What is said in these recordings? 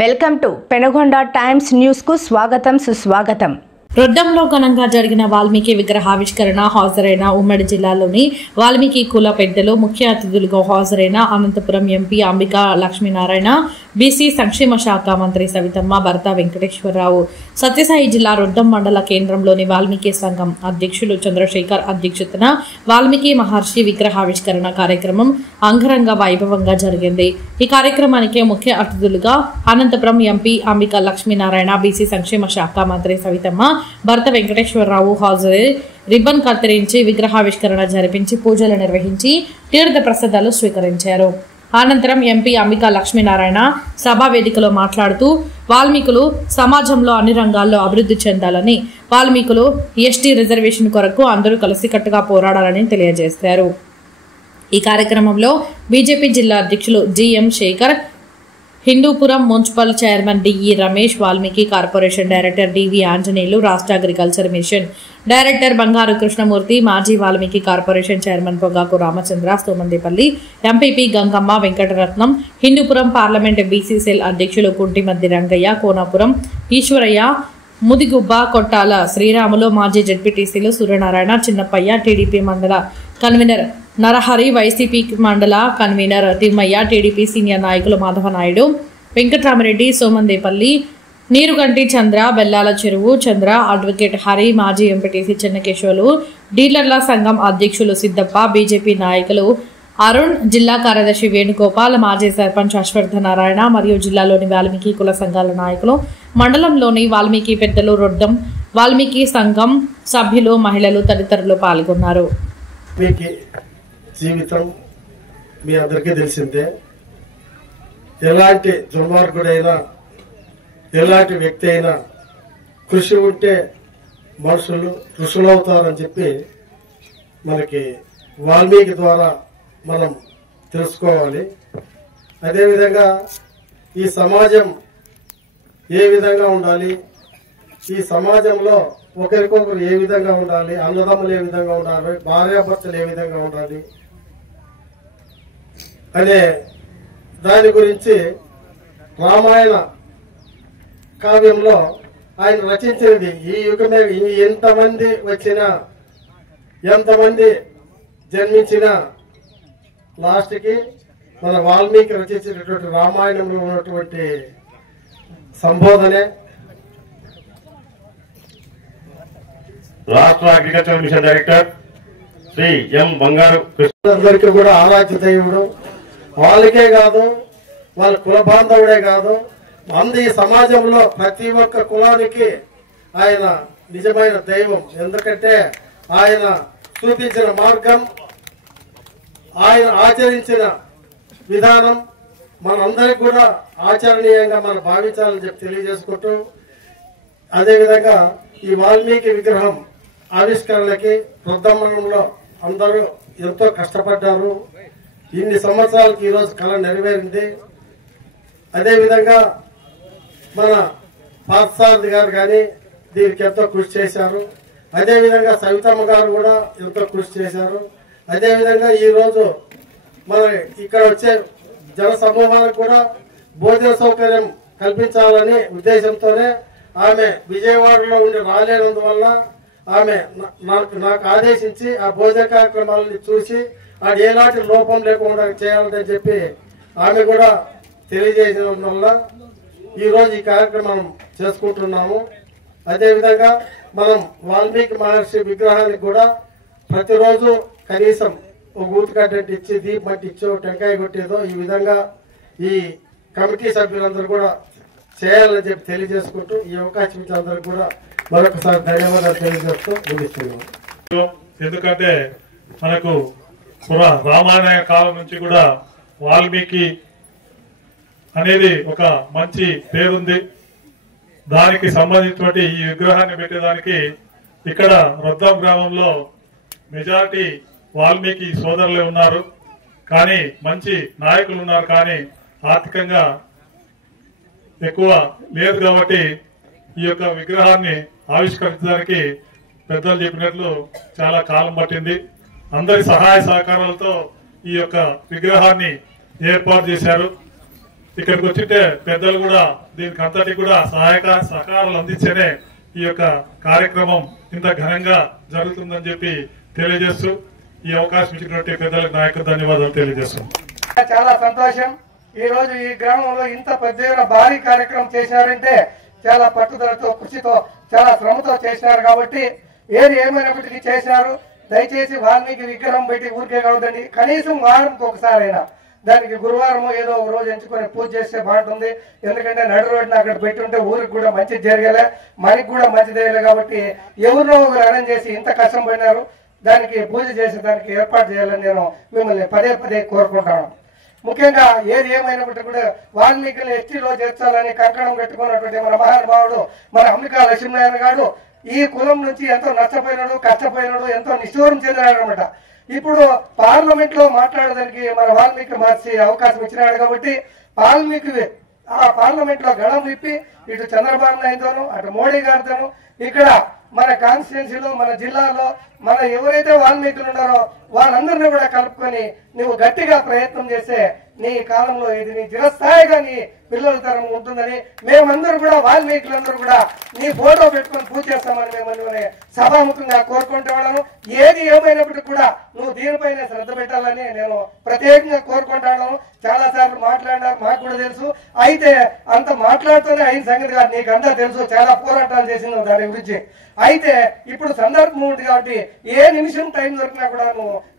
Welcome to Penugonda Times News కు స్వాగతం సుస్వాగతం। రొద్దంలో ఘనంగా జరిగిన వాల్మీకి విగ్రహావిష్కరణ హాజరైన ఉమ్మడి జిల్లాలోని వాల్మీకి కుల పెద్దలు ముఖ్య అతిథులుగా హాజరైన అనంతపురం ఎంపీ అంబికా లక్ష్మీనారాయణ, బీసీ సంక్షేమ శాఖ మంత్రి సవితమ్మ భర్త వెంకటేశ్వరరావు, సత్యసాయి జిల్లా రొద్దం మండల కేంద్రంలోని వాల్మీకి సంఘం అధ్యక్షులు చంద్రశేఖర్ అధ్యక్షతన వాల్మీకి మహర్షి విగ్రహావిష్కరణ కార్యక్రమం అంగరంగ వైభవంగా జరిగింది। ఈ కార్యక్రమానికి ముఖ్య అతిథులుగా అనంతపురం ఎంపీ అంబికా లక్ష్మీనారాయణ, బీసీ సంక్షేమ శాఖ మంత్రి సవితమ్మ భర్త వెంకటేశ్వరరావు హాజరై రిబ్బన్ కత్తిరించి విగ్రహావిష్కరణ జరిపించి పూజలు నిర్వహించి తీర్థ ప్రసాదాలు స్వీకరించారు। అనంతరం ఎంపీ అంబికా లక్ష్మీనారాయణ సభా వేదికలో మాట్లాడుతూ వాల్మీకులు సమాజంలో అన్ని రంగాల్లో అభివృద్ధి చెందాలని, వాల్మీకులు ఎస్టీ రిజర్వేషన్ కొరకు అందరూ కలిసికట్టుగా పోరాడాలని తెలియజేశారు। ఈ కార్యక్రమంలో బీజేపీ జిల్లా అధ్యక్షులు G M Shekhar, Hindupuram municipal chairman D E Ramesh, Valmiki corporation director D V Anjaneyulu, రాష్ట్ర అగ్రికల్చర్ మిషన్ డైరెక్టర్ బంగారు కృష్ణమూర్తి, మాజీ Valmiki corporation chairman Pogaku Ramachandra, Somandepalli MPP Gangamma Venkataratnam, Hindupuram parliament BC cell అధ్యక్షులు కుంటిమద్ది రంగయ్య, కోనాపురం ఈశ్వరయ్య, ముదిగుబ్బ కొట్టాల శ్రీరాములు, మాజీ జెడ్పీటీసీలు సూర్యనారాయణ, చిన్నప్పయ్య, టీడీపీ మండల కన్వీనర్ నరహరి, వైసీపీ మండల కన్వీనర్ తిమ్మయ్య, టీడీపీ సీనియర్ నాయకులు మాధవనాయుడు, వెంకట్రామరెడ్డి, సోమందేపల్లి, నీరుగంటి చంద్ర, బెల్లాల చెరువు చంద్ర, అడ్వకేట్ హరి, మాజీ ఎంపీటీసీ చెన్నకేశవులు, డీలర్ల సంఘం అధ్యక్షులు సిద్దప్ప, బీజేపీ నాయకులు అరుణ్, జిల్లా కార్యదర్శి వేణుగోపాల్, మాజీ సర్పంచ్ అశ్వర్థనారాయణ మరియు జిల్లాలోని వాల్మీకి కుల సంఘాల నాయకులు, మండలంలోని వాల్మీకి పెద్దలు, రొద్దం వాల్మీకి సంఘం సభ్యులు, మహిళలు తదితరులు పాల్గొన్నారు। జీవితం మీ అందరికీ తెలిసిందే। ఎలాంటి దుర్మార్గుడైనా, ఎలాంటి వ్యక్తి అయినా కృషి ఉంటే మనుషులు ఋషులవుతారని చెప్పి మనకి వాల్మీకి ద్వారా మనం తెలుసుకోవాలి। అదేవిధంగా ఈ సమాజం ఏ విధంగా ఉండాలి, ఈ సమాజంలో ఒకరికొకరు ఏ విధంగా ఉండాలి, అన్నదమ్ములు ఏ విధంగా ఉండాలి, భార్యాభర్తలు ఏ విధంగా ఉండాలి అనే దాని గురించి రామాయణ కావ్యంలో ఆయన రచించినది। ఈ యుగమే ఎంతమంది వచ్చినా, ఎంతమంది జన్మించినా లాస్ట్కి మన వాల్మీకి రచించినటువంటి రామాయణంలో ఉన్నటువంటి సంబోధనే రాష్ట్ర అగ్రికల్చర్ మిషన్ డైరెక్టర్ శ్రీ ఎం బంగారు అందరికీ కూడా ఆరాధ్య దైవుడు, వాళ్ళకే కాదు వాళ్ళ కుల బాంధవుడే కాదు, ఈ సమాజంలో ప్రతి ఒక్క కులానికి ఆయన నిజమైన దైవం। ఎందుకంటే ఆయన చూపించిన మార్గం, ఆయన ఆచరించిన విధానం మనందరికి కూడా ఆచరణీయంగా మనం భావించాలని చెప్పి తెలియజేసుకుంటూ, అదేవిధంగా ఈ వాల్మీకి విగ్రహం ఆవిష్కరణకి రొద్దమండలంలో అందరూ ఎంతో కష్టపడ్డారు। ఇన్ని సంవత్సరాలకి ఈరోజు కళ నెరవేరింది। అదేవిధంగా మన పార్థసారథి గారు కానీ దీనికి ఎంతో కృషి చేశారు। అదేవిధంగా సవితమ్మ గారు కూడా ఎంతో కృషి చేశారు। అదేవిధంగా ఈరోజు మన ఇక్కడ వచ్చే జన సమూహాలకు కూడా భోజన సౌకర్యం కల్పించాలనే ఉద్దేశంతోనే ఆమె విజయవాడలో ఉండి రాలేనందువల్ల ఆమె నాకు ఆదేశించి ఆ భోజన కార్యక్రమాలని చూసి అది ఎలాంటి లోపం లేకుండా చేయాలని చెప్పి ఆమె కూడా తెలియజేయడం వల్ల ఈరోజు ఈ కార్యక్రమం చేసుకుంటున్నాము। అదేవిధంగా మనం వాల్మీకి మహర్షి విగ్రహానికి కూడా ప్రతిరోజు కనీసం ఒక ఊతికడ్డటి ఇచ్చి, దీపమట్టి ఇచ్చో, టెంకాయ కొట్టేదో ఈ విధంగా ఈ కమిటీ సభ్యులందరూ కూడా చేయాలని చెప్పి తెలియజేసుకుంటూ ఈ అవకాశం ఇచ్చిన అందరికి కూడా మరొకసారి ధన్యవాదాలు తెలియజేస్తూ ముగిస్తున్నాం। ఎందుకంటే మనకు రామాయణ కాలం నుంచి కూడా వాల్మీకి అనేది ఒక మంచి పేరుంది। దానికి సంబంధించినటువంటి ఈ విగ్రహాన్ని పెట్టేదానికి ఇక్కడ రొద్దం గ్రామంలో మెజారిటీ వాల్మీకి సోదరులే ఉన్నారు, కానీ మంచి నాయకులు ఉన్నారు, కానీ ఆర్థికంగా ఎక్కువ లేదు కాబట్టి ఈ యొక్క విగ్రహాన్ని ఆవిష్కరించడానికి పెద్దలు చెప్పినట్లు చాలా కాలం పట్టింది। అందరి సహాయ సహకారాలతో ఈ యొక్క విగ్రహాన్ని ఏర్పాటు చేశారు। ఇక్కడికి వచ్చింటే పెద్దలు కూడా దీనికి అంతటి కూడా సహాయక సహకారాలు అందించేనే ఈ యొక్క కార్యక్రమం ఇంత ఘనంగా జరుగుతుందని చెప్పి తెలియజేస్తూ ఈ అవకాశం ఇచ్చినటువంటి పెద్దలకు నాయకు ధన్యవాదాలు తెలియజేస్తున్నాం. చాలా సంతోషం. ఈ రోజు ఈ గ్రామంలో ఇంత పెద్ద భారీ కార్యక్రమం చేశారంటే చాలా పట్టుదలతో, కృషితో, చాలా శ్రమతో చేసినారు. కాబట్టి ఏది ఏమైనప్పటికీ చేసినారు. దయచేసి వాల్మీకి విగ్రహం పెట్టి ఊరికే కావద్దండి, కనీసం వారంకి ఒకసారైనా దానికి గురువారం ఏదో ఒక రోజు ఎంచుకొని పూజ చేస్తే బాగుంటుంది. ఎందుకంటే నడు రోడ్డున అక్కడ పెట్టుంటే ఊరికి కూడా మంచిది జరగలే, మనకి కూడా మంచిది అయ్యలే. కాబట్టి ఎవరినో ఒకరు అరేంజ్ చేసి ఇంత కష్టం పడినారు, దానికి పూజ చేసి దానికి ఏర్పాటు చేయాలని నేను మిమ్మల్ని పదే పదే కోరుకుంటాను. ముఖ్యంగా ఏది ఏమైనప్పటికీ కూడా వాల్మీకిని ఎస్టీలో చేర్చాలని కంకణం కట్టుకున్నటువంటి మన మహానుభావుడు మన అంబికా లక్ష్మీనారాయణ గారు ఈ కులం నుంచి ఎంతో నష్టపోయినాడు, కష్టపోయినాడు, ఎంతో నిష్ఠూరం చెందినాడు అనమాట. ఇప్పుడు పార్లమెంట్ లో మాట్లాడడానికి మన వాల్మీకి మార్చి అవకాశం ఇచ్చినాడు. కాబట్టి ఆ పార్లమెంట్ లో గళం విప్పి ఇటు చంద్రబాబు నాయుడుతోనూ అటు మోడీ గారితోనూ ఇక్కడ మన కాన్స్టిట్యున్సీలో మన జిల్లాలో మన ఎవరైతే వాల్మీకులు ఉన్నారో వాళ్ళందరినీ కూడా కలుపుకొని నువ్వు గట్టిగా ప్రయత్నం చేస్తే నీ కాలంలో ఇది నీ చిరస్థాయిగా నీ పిల్లల తరం ఉంటుందని మేమందరూ కూడా వాల్మీకులందరూ కూడా నీ ఫోటో పెట్టుకొని పూజ చేస్తామని మిమ్మల్ని సభాముఖంగా కోరుకుంటే వాళ్ళను. ఏది ఏమైనప్పటికీ కూడా నువ్వు దీనిపైన శ్రద్ధ పెట్టాలని నేను ప్రత్యేకంగా కోరుకుంటాను. చాలా సార్లు మాట్లాడినారు, మాకు కూడా తెలుసు. అయితే అంత మాట్లాడుతూనే అయిన సంగతి కాదు, నీకు అంతా తెలుసు, చాలా పోరాటాలు చేసింది దాని గురించి. అయితే ఇప్పుడు సందర్భం ఉంది కాబట్టి ఏ నిమిషం టైం దొరికినా కూడా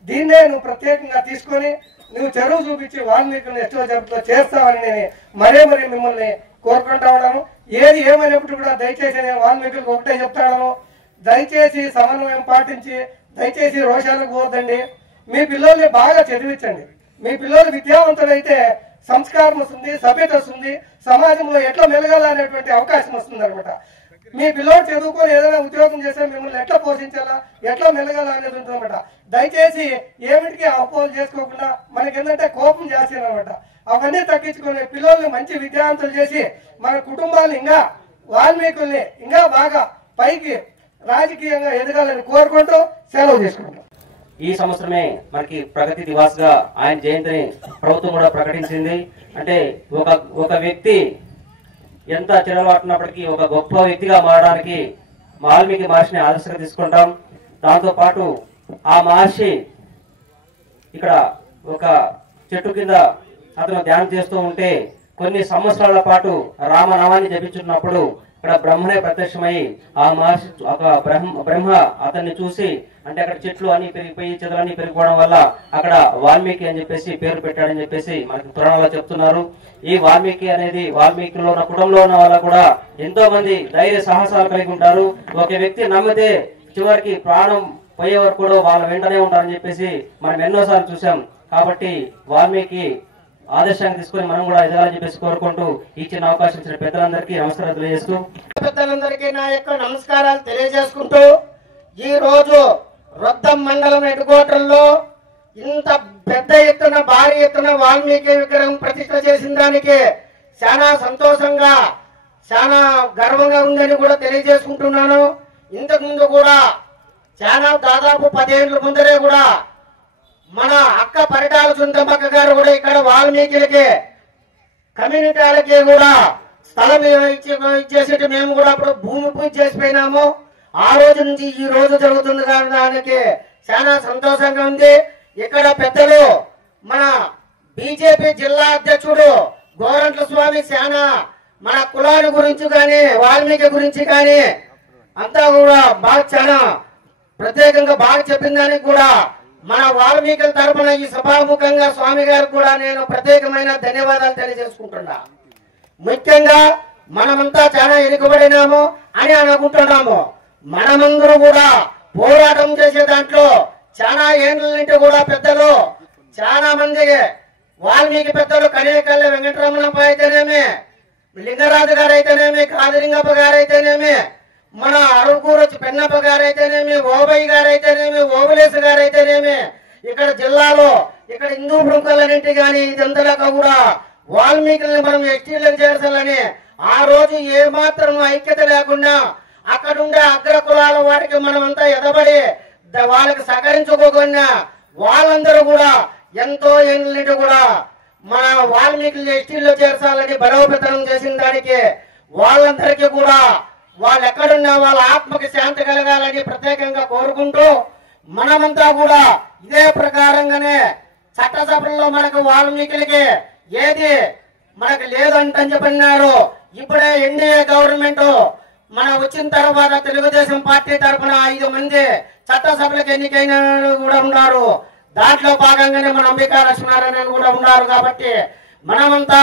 దీన్నే నువ్వు ప్రత్యేకంగా తీసుకొని నువ్వు చెరువు చూపించి వాల్మీకులను ఎస్టో జరుపుతో చేస్తావని నేను మరీ మిమ్మల్ని కోరుకుంటా ఉన్నాను. ఏది ఏమైనప్పుడు కూడా దయచేసి నేను వాల్మీకులకు ఒకటే చెప్తాను, దయచేసి సమన్వయం పాటించి దయచేసి రోషాలకు పోవద్దండి. మీ పిల్లల్ని బాగా చదివించండి. మీ పిల్లలు విద్యావంతులైతే సంస్కారం వస్తుంది, సభ్యత వస్తుంది, సమాజంలో ఎట్లా మెలగాలనేటువంటి అవకాశం వస్తుంది అనమాట. మీ పిల్లలు చదువుకొని ఏదైనా ఉద్యోగం చేస్తే మిమ్మల్ని ఎట్లా పోషించాలా, ఎట్లా మెలగాల అనేది ఉంటుందన్నమాట. దయచేసి ఏమిటికి అపోహలు చేసుకోకుండా మనకి ఏంటంటే కోపం చేస్తానమాట, అవన్నీ తగ్గించుకొని పిల్లల్ని మంచి విద్యావంతులు చేసి మన కుటుంబాన్ని ఇంకా వాల్మీకుల్ని ఇంకా బాగా పైకి రాజకీయంగా ఎదగాలని కోరుకుంటూ సెలవు తీసుకుంటాం. ఈ సంవత్సరమే మనకి ప్రగతి దివాస్ గా ఆయన జయంతిని ప్రభుత్వం కూడా ప్రకటించింది. అంటే ఒక వ్యక్తి ఎంత చెడవాటున్నప్పటికీ ఒక గొప్ప వ్యక్తిగా మారడానికి వాల్మీకి మహర్షిని ఆదర్శంగా తీసుకుంటాం. దాంతో పాటు ఆ మహర్షి ఇక్కడ ఒక చెట్టు కింద అతను ధ్యానం చేస్తూ ఉంటే కొన్ని సంవత్సరాల పాటు రామనామాన్ని జపించున్నప్పుడు ఇక్కడ బ్రహ్మనే ప్రత్యక్షమై ఆ మహర్షి ఒక బ్రహ్మ అతన్ని చూసి, అంటే అక్కడ చెట్లు అన్ని పెరిగిపోయి చెదలన్నీ పెరిగిపోవడం వల్ల అక్కడ వాల్మీకి అని చెప్పేసి పేరు పెట్టాడని చెప్పేసి మనకి పురాణాల్లో చెప్తున్నారు. ఈ వాల్మీకి అనేది వాల్మీకిలో ఉన్న కుటుంబంలో ఉన్న వాళ్ళ కూడా ఎంతో మంది ధైర్య సాహసాలు కలిగి ఉంటారు. ఒక వ్యక్తి నమ్మితే చివరికి ప్రాణం పోయే వరకు కూడా వాళ్ళ వెంటనే ఉంటారని చెప్పేసి మనం ఎన్నోసార్లు చూసాం. కాబట్టి వాల్మీకి ఆదర్శాన్ని తీసుకొని మనం కూడా ఎదగాలని చెప్పేసి కోరుకుంటూ ఇచ్చిన అవకాశం ఇచ్చిన పెద్దలందరికీ నమస్కారాలు తెలియజేస్తూ పెద్దలందరికీ నా యొక్క నమస్కారాలు తెలియజేసుకుంటూ ఈ రోజు రొద్దం మండలం హెడ్‌క్వార్టర్లో ఇంత పెద్ద ఎత్తున భారీ ఎత్తున వాల్మీకి విగ్రహం ప్రతిష్ఠ చేసిన దానికి చాలా సంతోషంగా చాలా గర్వంగా ఉందని కూడా తెలియజేసుకుంటున్నాను. ఇంతకు ముందు కూడా చాలా దాదాపు 10 ఏళ్ల ముందరే కూడా మన అక్క పరిటాల సుందరమ్మ గారు కూడా ఇక్కడ వాల్మీకిలకి కమ్యూనిటీలకి కూడా స్థలం ఇచ్చేసి మేము కూడా అప్పుడు భూమి పూజ చేసిపోయినాము. ఆ రోజు నుంచి ఈ రోజు జరుగుతుంది దానికి చాలా సంతోషంగా ఉంది. ఇక్కడ పెద్దలు మన బీజేపీ జిల్లా అధ్యక్షుడు గోరంట్ల స్వామి చాలా మన కులాల గురించి కానీ వాల్మీకి గురించి కానీ అంతా కూడా బాగా చాలా ప్రత్యేకంగా బాగా చెప్పిందని కూడా మన వాల్మీకుల తరపున ఈ సభాముఖంగా స్వామి గారికి కూడా నేను ప్రత్యేకమైన ధన్యవాదాలు తెలియజేసుకుంటున్నా. ముఖ్యంగా మనమంతా చాలా ఎన్నికబడినాము అని అనుకుంటున్నాము. మనమందరూ కూడా పోరాటం చేసే దాంట్లో చాలా ఏళ్ళ నుండి కూడా పెద్దలు చాలా మంది వాల్మీకి పెద్దలు కనేకల్లి వెంకటరమణప్ప అయితేనేమి, లింగరాజు గారు అయితేనేమి, కాదిలింగప్ప గారు అయితేనేమి, మన అరుగురు పెన్నప్ప గారు అయితేనేమి, ఓబయ్య గారు అయితేనేమి, ఓబులేసు గారు అయితేనేమి, ఇక్కడ జిల్లాలో ఇక్కడ హిందూ ప్రముఖులన్నింటి కానీ ఇదంతా కూడా వాల్మీకుల్ని మనం ఎస్టీలను చేర్చాలని ఆ రోజు ఏ మాత్రం ఐక్యత లేకుండా అక్కడ ఉండే అగ్ర కులాల వారికి మనమంతా ఎదబడి వాళ్ళకి సహకరించుకోకుండా వాళ్ళందరూ కూడా ఎంతో ఏళ్ళ నుండి కూడా మన వాల్మీకులు ఎస్టీల్లో చేర్చాలని బలోపేతం చేసిన దానికి వాళ్ళందరికీ కూడా వాళ్ళు ఎక్కడున్నా వాళ్ళ ఆత్మకి శాంతి కలగాలని ప్రత్యేకంగా కోరుకుంటూ మనమంతా కూడా ఇదే ప్రకారంగానే చట్టసభల్లో మనకు వాల్మీకులకి ఏది మనకు లేదంటని చెప్పన్నారు. ఇప్పుడే ఎన్డీఏ గవర్నమెంట్ మన వచ్చిన తర్వాత తెలుగుదేశం పార్టీ తరఫున 5 మంది చట్టసభలకు ఎన్నికైన కూడా ఉన్నారు. దాంట్లో భాగంగానే మన అంబికా లక్ష్మీనారాయణ కూడా ఉన్నారు. కాబట్టి మనమంతా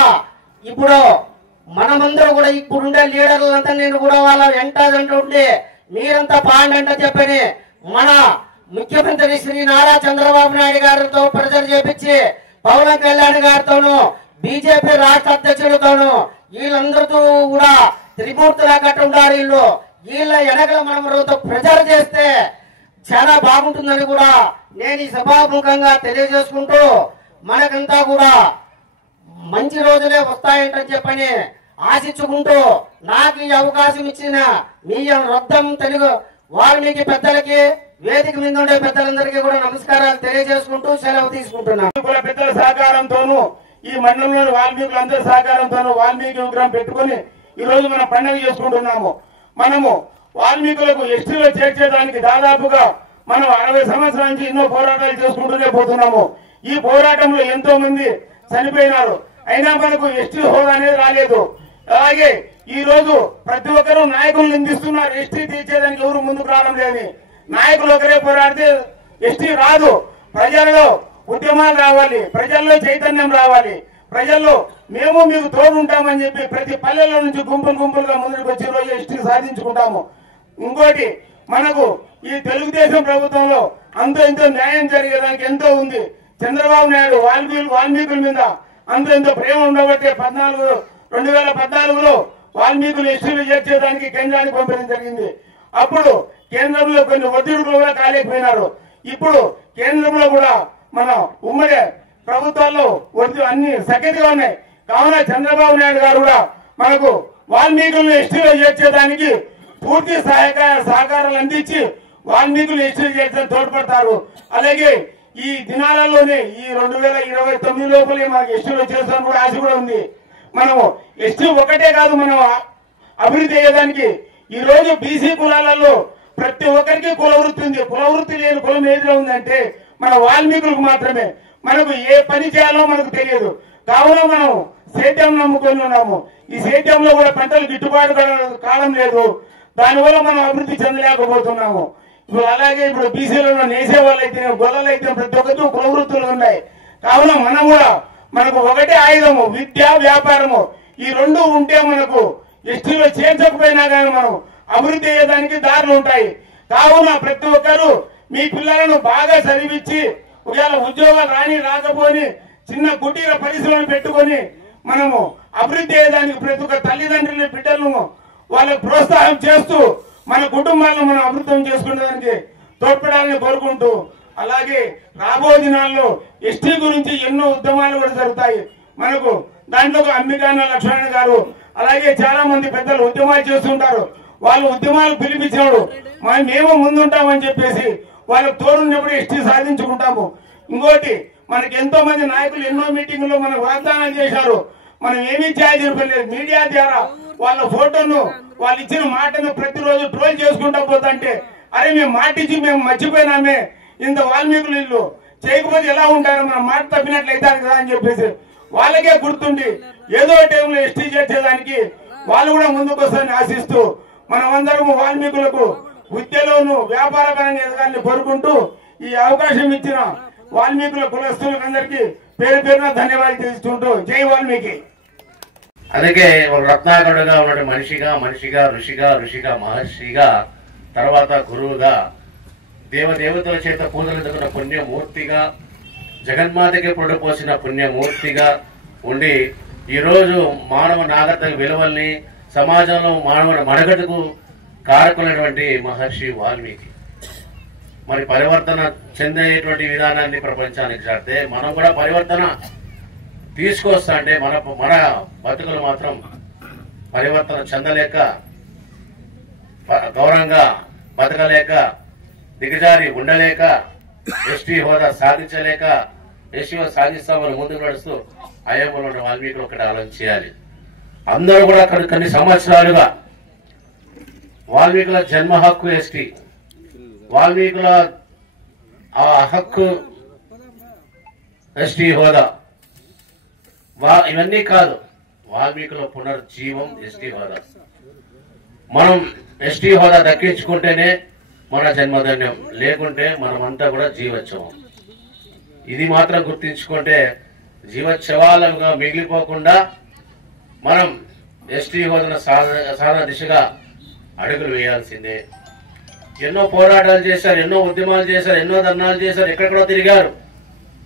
ఇప్పుడు మనమందరూ కూడా ఇప్పుడుండే లీడర్లంతా నేను కూడా వాళ్ళ వెంటంటుండి మీరంతా బాండంట చెప్పని మన ముఖ్యమంత్రి శ్రీ నారా చంద్రబాబు నాయుడు గారితో ప్రజలు చేపించి పవన్ కళ్యాణ్ గారితోనూ బీజేపీ రాష్ట్ర అధ్యక్షుడితోనూ వీళ్ళందరితో కూడా త్రిమూర్తిలా కట్టి ఉండారు. వీళ్ళ వెనకల మనం ప్రచారం చేస్తే చాలా బాగుంటుందని కూడా నేను ఈ సభాముఖంగా తెలియజేసుకుంటూ మనకంతా కూడా మంచి రోజులే వస్తాయంటని చెప్పని ఆశించుకుంటూ నాకు ఈ అవకాశం ఇచ్చిన మీ రొద్దం తెలుగు వాల్మీకి పెద్దలకి వేదిక మీద ఉండే పెద్దలందరికీ కూడా నమస్కారాలు తెలియజేసుకుంటూ సెలవు తీసుకుంటున్నాను. పెద్దల సహకారంతోనూ ఈ మండలంలోని వాల్మీకులందరి సహకారంతోనూ వాల్మీకి విగ్రహం పెట్టుకుని ఈ రోజు మనం పండుగ చేసుకుంటున్నాము. మనము వాల్మీకులకు ఎస్టీలో చేర్చేదానికి దాదాపుగా మనం 60 సంవత్సరాల నుంచి ఎన్నో పోరాటాలు చేసుకుంటూనే పోతున్నాము. ఈ పోరాటంలో ఎంతో మంది చనిపోయినారు. అయినా మనకు ఎస్టీ హోదా అనేది రాలేదు. అలాగే ఈ రోజు ప్రతి ఒక్కరూ నాయకులు నిందిస్తున్నారు. ఎస్టీ తీర్చేదానికి ఎవరు ముందుకు రావడం లేదని. నాయకులు ఒకరే పోరాడితే ఎస్టీ రాదు. ప్రజల్లో ఉద్యమాలు రావాలి, ప్రజల్లో చైతన్యం రావాలి, ప్రజల్లో మేము మీకు తోడు ఉంటామని చెప్పి ప్రతి పల్లెల్లో నుంచి గుంపులుగా ముందుకు వచ్చి రోజు ఎస్టీ సాధించుకుంటాము. ఇంకోటి మనకు ఈ తెలుగుదేశం ప్రభుత్వంలో ఎంతో న్యాయం జరిగేదానికి ఎంతో ఉంది. చంద్రబాబు నాయుడు వాల్మీకుల మీద ఎంతో ప్రేమ ఉండబట్టే 2014లో వాల్మీకులు ఎస్టీలు చేర్చేదానికి కేంద్రానికి పంపడం జరిగింది. అప్పుడు కేంద్రంలో కొన్ని ఒత్తిడులు కూడా కాలేకపోయినారు. ఇప్పుడు కేంద్రంలో కూడా మన ఉమ్మడి ప్రభుత్వాల్లో అన్ని సఖ్యతగా ఉన్నాయి. కావున చంద్రబాబు నాయుడు గారు కూడా మనకు వాల్మీకులను ఎస్టీలో చేర్చేదానికి పూర్తి సహకారాలు అందించి వాల్మీకులు ఎస్టీలు చేర్చడానికి తోడ్పడతారు. అలాగే ఈ దినాలలోనే ఈ 2029 లోపలే మనకు ఎస్టీలో చేర్చడానికి కూడా ఆశ కూడా ఉంది. మనము ఎస్టీ ఒకటే కాదు, మనం అభివృద్ధి అయ్యేదానికి ఈ రోజు బీసీ కులాలలో ప్రతి ఒక్కరికి కుల వృత్తి ఉంది. కుల వృత్తి లేని కులం ఏదిలో ఉందంటే మన వాల్మీకులకు మాత్రమే. మనకు ఏ పని చేయాలో మనకు తెలియదు. కావున మనం సేద్యం నమ్ముకొని ఉన్నాము. ఈ సేద్యంలో కూడా పంటలు గిట్టుబాటు కావడం లేదు. దానివల్ల మనం అభివృద్ధి చెందలేకపోతున్నాము. అలాగే ఇప్పుడు బీసీలలో నేసే వాళ్ళైతే గొల్లలు అయితే ప్రతి ఒక్కరు కుల వృత్తులు ఉన్నాయి. కావున మనం కూడా మనకు ఒకటే ఆయుధము విద్య, వ్యాపారము. ఈ రెండు ఉంటే మనకు ఎస్టీలో చేర్చకపోయినా కానీ మనం అభివృద్ధి అయ్యేదానికి దారులు ఉంటాయి. కావున ప్రతి ఒక్కరు మీ పిల్లలను బాగా చదివించి ఒకవేళ ఉద్యోగాలు రాకపోని చిన్న కుటీర పరిశ్రమలు పెట్టుకొని మనము అభివృద్ధి అయ్యేదానికి ప్రతి ఒక్క తల్లిదండ్రుల బిడ్డలను వాళ్ళకు ప్రోత్సాహం చేస్తూ మన కుటుంబాలను మనం అభివృద్ధి చేసుకునేదానికి తోడ్పడాలని కోరుకుంటూ, అలాగే రాబోయే దినాల్లో ఎస్టీ గురించి ఎన్నో ఉద్యమాలు కూడా జరుగుతాయి. మనకు దాంట్లో అంబికా లక్ష్మణ గారు అలాగే చాలా మంది పెద్దలు ఉద్యమాలు చేస్తుంటారు. వాళ్ళు ఉద్యమాలు పిలిపించినాడు మేము ముందుంటామని చెప్పేసి వాళ్ళకు తోడున్నప్పుడు ఎస్టీ సాధించుకుంటాము. ఇంకోటి మనకి ఎంతో మంది నాయకులు ఎన్నో మీటింగుల్లో మనకు వాగ్దానాలు చేశారు. మనం ఏమీ చేయలేదు. మీడియా ద్వారా వాళ్ళ ఫోటోను వాళ్ళు ఇచ్చిన మాటను ప్రతిరోజు ట్రోల్ చేసుకుంటా పోతుంటే అరే మేము మాటించి మేము మర్చిపోయినామే, ఇంత వాల్మీకులు ఇల్లు చేయకపోతే ఎలా ఉంటారో మనం మాట తప్పినట్లయితే కదా అని చెప్పేసి వాళ్ళకే గుర్తుండి ఏదో టైంలో ఎస్టీ చేసేదానికి వాళ్ళు కూడా ముందుకు వస్తారని ఆశిస్తూ మనమందరం వాల్మీకులకు విద్యలోను వ్యాపార పరంగా ఎదగాలని కోరుకుంటూ ఈ అవకాశం ఇచ్చిన వాల్మీకుల కులస్తులందరికీ పేరు పేరున ధన్యవాదాలు తెలుసుకుంటూ జై వాల్మీకి. అందుకే ఒక రత్నాకరుడుగా ఉన్నటువంటి మనిషిగా ఋషిగా మహర్షిగా తర్వాత గురువుగా దేవదేవతల చేత పూజలందుకున్న పుణ్యమూర్తిగా జగన్మాతకి పొడిపోసిన పుణ్యమూర్తిగా ఉండి ఈరోజు మానవ నాగరిక విలువల్ని సమాజంలో మానవ మనుగడకు కారకులైనటువంటి మహర్షి వాల్మీకి మరి పరివర్తన చెందేటువంటి విధానాన్ని ప్రపంచానికి చాటితే మనం కూడా పరివర్తన తీసుకొస్తా అంటే మన బతుకులు మాత్రం పరివర్తన చెందలేక గౌరవంగా బతకలేక దిగజారి ఉండలేక ఎస్టీ హోదా సాధించలేక ఎస్టీ హోదా సాధిస్తామని ముందుకు నడుస్తూ ఆయామంలో ఉన్న వాల్మీకులు ఒకటి ఆలోచన చేయాలి. అందరూ కూడా కొన్ని సంవత్సరాలుగా వాల్మీకుల జన్మ హక్కు ఎస్టీ, వాల్మీకుల హక్కు ఎస్టీ హోదా, ఇవన్నీ కాదు, వాల్మీకుల పునర్జీవం ఎస్టీ హోదా. మనం ఎస్టీ హోదా దక్కించుకుంటేనే మన జన్మధన్యం, లేకుంటే మనమంతా కూడా జీవోత్సవం. ఇది మాత్రం గుర్తించుకుంటే జీవోత్సవాలుగా మిగిలిపోకుండా మనం ఎస్టీ హోదాను సాధన దిశగా అడుగులు వేయాల్సిందే. ఎన్నో పోరాటాలు చేశారు, ఎన్నో ఉద్యమాలు చేశారు, ఎన్నో ధర్నాలు చేశారు, ఎక్కడెక్కడో తిరిగారు,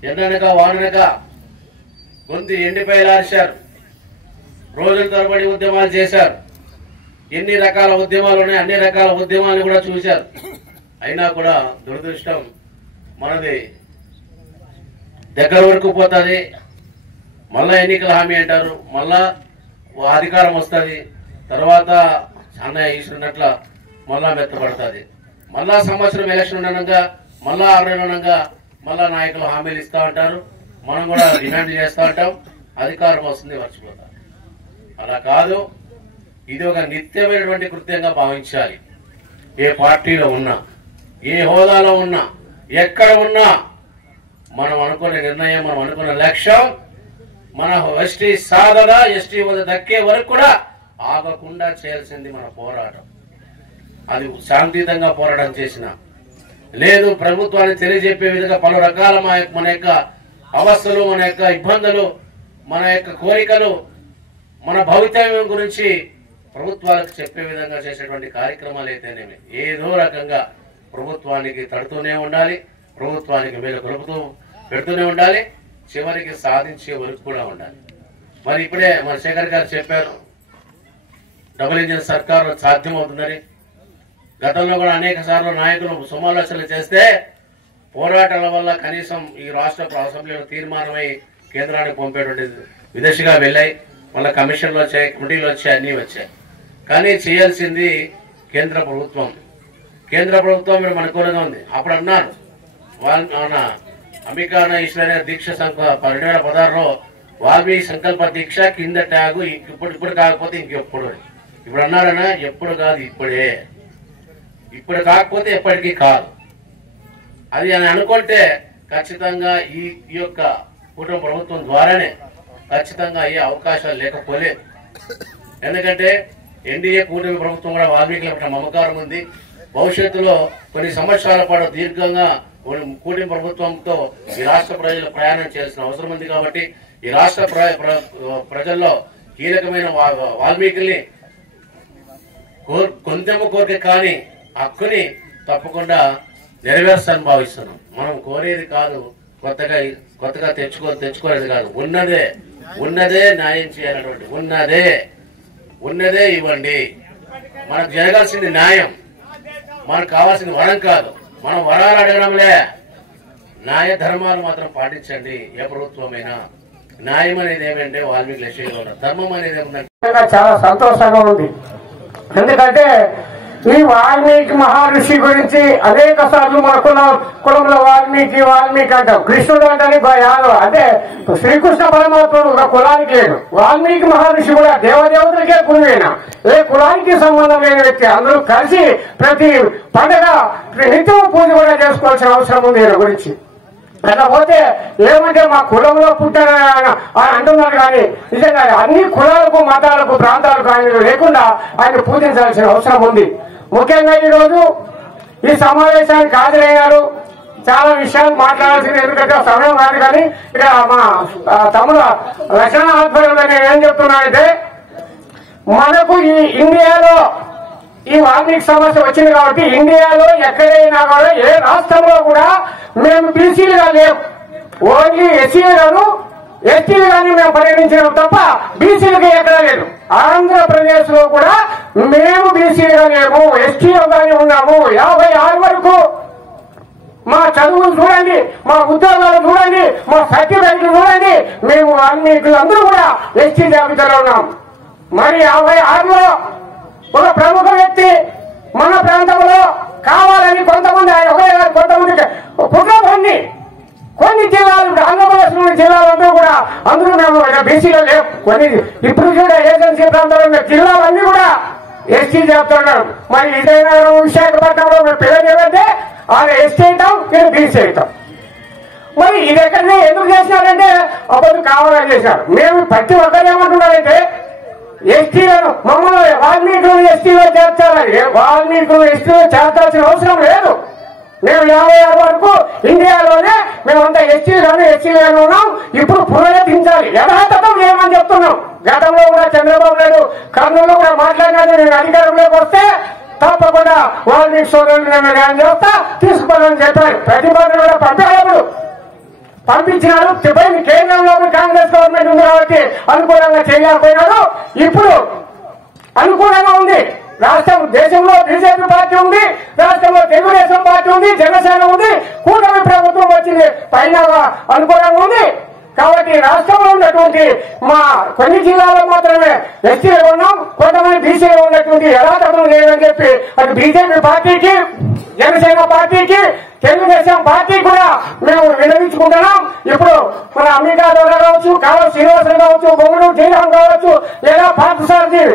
ఎండనక వాననక గొంతు ఎండిపోయేలార్చారు, రోజుల తరబడి ఉద్యమాలు చేశారు. ఎన్ని రకాల ఉద్యమాలు ఉన్నాయి, అన్ని రకాల ఉద్యమాలను కూడా చూశారు. అయినా కూడా దురదృష్టం మనది దగ్గర వరకు పోతుంది. మళ్ళా ఎన్నికల హామీ అంటారు, మళ్ళా అధికారం వస్తుంది, తర్వాత అన్నయ్య ఇస్తున్నట్ల మళ్ళా మెత్తపడుతుంది. మళ్ళా సంవత్సరం ఎలక్షన్ ఉండనంగా, మళ్ళా 6 నెలలు ఉండగా మళ్ళా నాయకులు హామీలు ఇస్తా ఉంటారు, మనం కూడా డిమాండ్ చేస్తూ ఉంటాం, అధికారం వస్తుంది, మర్చిపోతాం. అలా కాదు, ఇది ఒక నిత్యమైనటువంటి కృత్యంగా భావించాలి. ఏ పార్టీలో ఉన్నా, ఏ హోదాలో ఉన్నా, ఎక్కడ ఉన్నా మనం అనుకునే నిర్ణయం, మనం అనుకున్న లక్ష్యం, మన ఎస్టీ సాధన, ఎస్టీ హోదా దక్కే వరకు కూడా ఆగకుండా చేయాల్సింది మన పోరాటం. అది శాంతియుతంగా పోరాటం చేసిన లేదు, ప్రభుత్వాన్ని తెలియజెప్పే విధంగా పలు రకాల మన యొక్క అవస్థలు, మన యొక్క ఇబ్బందులు, మన యొక్క కోరికలు, మన భవితవ్యం గురించి ప్రభుత్వాలకు చెప్పే విధంగా చేసేటువంటి కార్యక్రమాలు అయితేనేమి ఏదో రకంగా ప్రభుత్వానికి తడుతూనే ఉండాలి, ప్రభుత్వానికి మేలు కొలుపుతూ పెడుతూనే ఉండాలి, చివరికి సాధించే వరకు కూడా ఉండాలి. మరి ఇప్పుడే మన శేఖర్ గారు చెప్పారు, డబుల్ ఇంజిన్ సర్కారు సాధ్యమవుతుందని. గతంలో కూడా అనేక సార్లు నాయకులు సమాలోచనలు చేస్తే పోరాటాల వల్ల కనీసం ఈ రాష్ట్ర అసెంబ్లీలో తీర్మానమై కేంద్రానికి పంపేటువంటి విదేశీగా వెళ్ళాయి, మళ్ళీ కమిషన్లు వచ్చాయి, కమిటీలు వచ్చాయి, అన్నీ వచ్చాయి. కానీ చేయాల్సింది కేంద్ర ప్రభుత్వం. కేంద్ర ప్రభుత్వం మీరు అనుకూలంగా ఉంది. అప్పుడు అన్నారు మన అంబికా ఈశ్వర దీక్ష 2016లో వాల్మీకి సంకల్ప దీక్ష కింద ట్యాగు ఇప్పుడు కాకపోతే ఇంకెప్పుడు. ఇప్పుడు అన్నారన్నా, ఎప్పుడు కాదు ఇప్పుడే, ఇప్పుడు కాకపోతే ఎప్పటికీ కాదు. అది అని అనుకుంటే ఖచ్చితంగా ఈ యొక్క కుటుంబ ప్రభుత్వం ద్వారానే ఖచ్చితంగా అయ్యే అవకాశాలు లేకపోలేదు. ఎందుకంటే ఎన్డీఏ కూటమి ప్రభుత్వం కూడా వాల్మీకుల పట్ల మమకారం ఉంది. భవిష్యత్తులో కొన్ని సంవత్సరాల పాటు దీర్ఘంగా కూటమి ప్రభుత్వంతో ఈ రాష్ట్ర ప్రజలు ప్రయాణం చేయాల్సిన అవసరం ఉంది. కాబట్టి ఈ రాష్ట్ర ప్రజల్లో కీలకమైన వాల్మీకుల్ని కొంచెము కోరిక కానీ హక్కుని తప్పకుండా నెరవేర్చాలని భావిస్తున్నాం. మనం కోరేది కాదు, కొత్తగా తెచ్చుకోలేదు కాదు, ఉన్నదే న్యాయం చేయాలన్నటువంటి ఉన్నదే ఇవ్వండి. మనకు జరగాల్సింది న్యాయం, మనకు కావాల్సింది వరం కాదు. మనం వరాలు అడగడంలే, న్యాయ ధర్మాలు మాత్రం పాటించండి. ఏ ప్రభుత్వమైనా న్యాయం అనేది ఏమంటే వాల్మీకి లక్ష్యంలో ధర్మం అనేది ఏముందంటే చాలా సంతోషంగా ఉంది. ఎందుకంటే ఈ వాల్మీకి మహర్షి గురించి అనేక సార్లు మన కులంలో వాల్మీకి అంటాం. కృష్ణుడు అంటే యాదవ, అంటే శ్రీకృష్ణ పరమాత్ముడు ఒక కులానికి లేడు. వాల్మీకి మహర్షి కూడా దేవదేవతలకే గురువైన, ఏ కులానికి సంబంధం లేని వ్యక్తి. అందరూ కలిసి ప్రతి పండుగ నిత్యం పూజ కూడా చేసుకోవాల్సిన అవసరం ఉంది ఈయన గురించి. అట్లా పోతే ఏమంటే మా కులంలో పుట్టారని అంటున్నారు, కానీ నిజంగా అన్ని కులాలకు, మతాలకు, ప్రాంతాలకు ఆయన లేకుండా ఆయన పూజించాల్సిన అవసరం ఉంది. ముఖ్యంగా ఈరోజు ఈ సమావేశానికి హాజరయ్యారు. చాలా విషయాలు మాట్లాడాల్సింది, ఎందుకంటే సమయం కాదు. కానీ ఇక్కడ మా తమ్ముడు రక్షణ ఆధ్వర్యంలో నేను ఏం చెప్తున్నానంటే, మనకు ఈ ఇండియాలో ఈ వాల్మీకి సమస్య వచ్చింది కాబట్టి ఇండియాలో ఎక్కడైనా కూడా ఏ రాష్ట్రంలో కూడా మేము బీసీలుగా లేవు. ఓన్లీ ఎస్సీలను ఎస్టీలు కానీ మేము పరిగణించడం తప్ప బీసీలుగా ఎక్కడా లేదు. ఆంధ్రప్రదేశ్ లో కూడా మేము బీసీలుగా లేము, ఎస్టీలో కానీ ఉన్నాము. 56 వరకు మా చదువులు చూడండి, మా ఉద్యోగాలు చూడండి, మా సర్టిఫికెట్లు చూడండి, మేము వాల్మీకులందరూ కూడా ఎస్టీ జాబితాలో ఉన్నాం. మరి 56లో ఒక ప్రముఖ వ్యక్తి మన ప్రాంతంలో కావాలని కొంతమంది కొంతమంది కుట్రపన్ని కొన్ని జిల్లాలు, ఆంధ్రప్రదేశ్ లోని జిల్లాలందరూ కూడా అందరూ మేము బీసీలో లేవు. కొన్ని ఇప్పుడు కూడా ఏజెన్సీ ప్రాంతాల్లో ఉన్న జిల్లాలన్నీ కూడా ఎస్టీ చెప్తున్నారు. మరి విజయనగరం విశాఖపట్నంలో ఉన్న పిల్లలు ఏమంటే వాళ్ళు ఎస్టీ అవుతాం, నేను బీసీ అవుతాం. మరి ఇది ఎక్కడనే ఎందుకు చేసినారంటే అప్పుడు కావాలని చేశారు. మేము ప్రతి ఒక్కరు ఏమంటున్నారంటే ఎస్టీలను మమ్మల్ని వాల్మీకులను ఎస్టీలో చేర్చాలని. వాల్మీకులు ఎస్టీలో చేర్చాల్సిన అవసరం లేదు. మేము 56 వరకు ఇండియాలోనే మేమంతా ఎస్టీలను ఉన్నాం. ఇప్పుడు పునరుద్ధరించాలి, యథాతథం చేయమని చెప్తున్నాం. గతంలో కూడా చంద్రబాబు నాయుడు కర్నూలులో కూడా మాట్లాడినాడు. నేను అధికారంలోకి వస్తే తప్పకుండా వాల్మీకి సోదరులు నేను న్యాయం చేస్తా, తీసుకోవాలని చెప్పారు. ప్రతిపాదన కూడా పంపాడు, పంపించినాడు. చెప్పండి, కేంద్రంలో కాంగ్రెస్ గవర్నమెంట్ ఉంది కాబట్టి అనుకూలంగా చేయలేకపోయినాడు. ఇప్పుడు అనుకూలంగా ఉంది. రాష్ట్రం దేశంలో బీజేపీ పార్టీ ఉంది, రాష్ట్రంలో తెలుగుదేశం పార్టీ ఉంది, జనసేన ఉంది, కూటమి ప్రభుత్వం వచ్చింది, పైన అనుకూలంగా ఉంది. కాబట్టి రాష్ట్రంలో ఉన్నటువంటి మా కొన్ని జిల్లాలో మాత్రమే ఎస్టీలో ఉన్నాం, కొంతమంది బీసీలో ఉన్నటువంటి యథాతథం లేదని చెప్పి అది బీజేపీ పార్టీకి, జనసేన పార్టీకి, తెలుగుదేశం పార్టీ కూడా మేము విన్నవించుకుంటున్నాం. ఇప్పుడు మన అమితా ద్వారా కావచ్చు, కావచ్చు శ్రీనివాసరావు కావచ్చు, బొమ్మలు జయరాం కావచ్చు, లేదా పార్థసారథి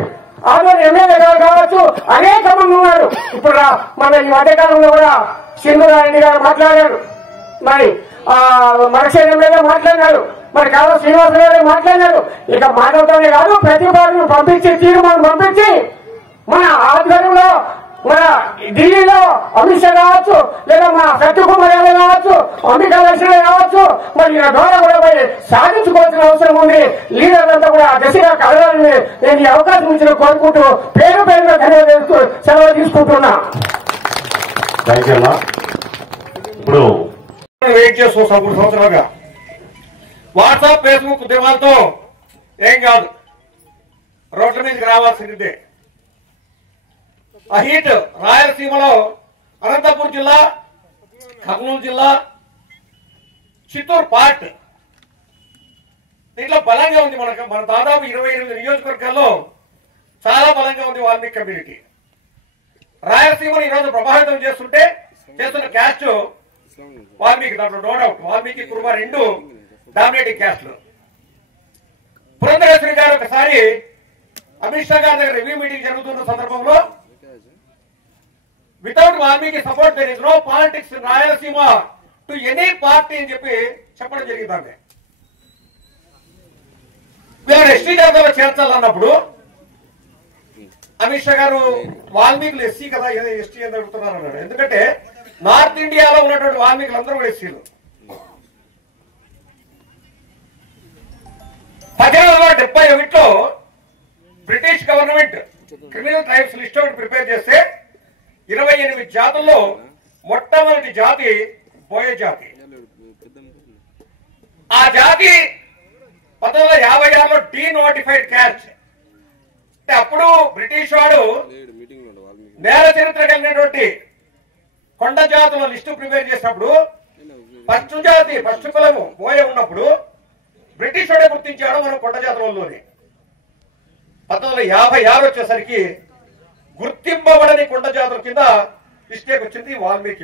ఆదోని ఎమ్మెల్యే గారు కావచ్చు, అనేక మంది ఉన్నారు. ఇప్పుడు మన ఈ మధ్యకాలంలో కూడా సింధురారెడ్డి గారు మాట్లాడారు, మరి మరక్షేణ ఎమ్మెల్యే మాట్లాడినాడు, మరి కావచ్చు శ్రీనివాసరావు గారు మాట్లాడినాడు. ఇక మాటలతోనే కాదు, ప్రతిపాదనను పంపించి తీర్మానం పంపించి మన ఆధ్వర్యంలో మన ఢిల్లీలో అమిత్ షా కావచ్చు, లేదా మా సత్యకుమార్ యాదవ్ కావచ్చు, అమితా లక్ష్మి కావచ్చు, మరి ద్వారా కూడా పోయి సాధించుకోవాల్సిన అవసరం ఉంది. లీడర్లంతా కూడా దశగా కలగాలని నేను ఈ అవకాశం ఇచ్చిన కోరుకుంటూ పేరు పేరుగా ధన్యవాదాలు సెలవు తీసుకుంటున్నా. ఇప్పుడు వెయిట్ చేస్తూ 3 సంవత్సరాలుగా వాట్సాప్ ఫేస్బుక్ ఉద్యమాలతో ఏం కాదు, రోడ్ల మీదకి రావాల్సిందే. ఆ హీట్ రాయలసీమలో అనంతపురం జిల్లా, కర్నూలు జిల్లా, చిత్తూరు పార్ట్ దీంట్లో బలంగా ఉంది. మన దాదాపు 28 నియోజకవర్గాల్లో చాలా బలంగా ఉంది వాల్మీకి కమ్యూనిటీ. రాయలసీమను ఈరోజు ప్రభావితం చేస్తున్న క్యాస్ట్ వాల్మీకి, దాంట్లో no doubt. Valmiki, Kuruma 2 dominating క్యాస్ట్లు. పురంధరేశ్వరి గారు ఒకసారి అమిత్ షా గారి దగ్గర రివ్యూ మీటింగ్ జరుగుతున్న సందర్భంలో without Valmiki support there is no politics in Rayalaseema to any party అని చెప్పి చెప్పడం జరిగిందండి. వీళ్ళని ఎస్టీ జాబితాలో చేర్చాలన్నప్పుడు అమిత్ షా గారు వాల్మీకులు ఎస్సీ కదా, ఎస్టీ ఎంత అడుగుతున్నారు అన్నాడు. ఎందుకంటే నార్త్ ఇండియాలో ఉన్నటువంటి వాల్మీకులు అందరూ కూడా ఎస్సీలు. 1871లో British government criminal tribes list ఒకటి ప్రిపేర్ చేస్తే 28 జాతుల్లో మొట్టమొదటి జాతి బోయ జాతి. ఆ జాతి 1956లో డీనోటిఫైడ్ క్యాస్ట్. అంటే అప్పుడు బ్రిటిష్ వాడు నేర చరిత్ర కలిగినటువంటి కొండ జాతుల లిస్టు ప్రిపేర్ చేసినప్పుడు ఫస్ట్ కులము బోయ ఉన్నప్పుడు బ్రిటిష్ వాడే గుర్తించాడు మనం కొండ జాతులలోనే. 1956 వచ్చేసరికి గుర్తింపబడని కొండ జాతుల కింద మిస్టేక్ వచ్చింది వాల్మీకి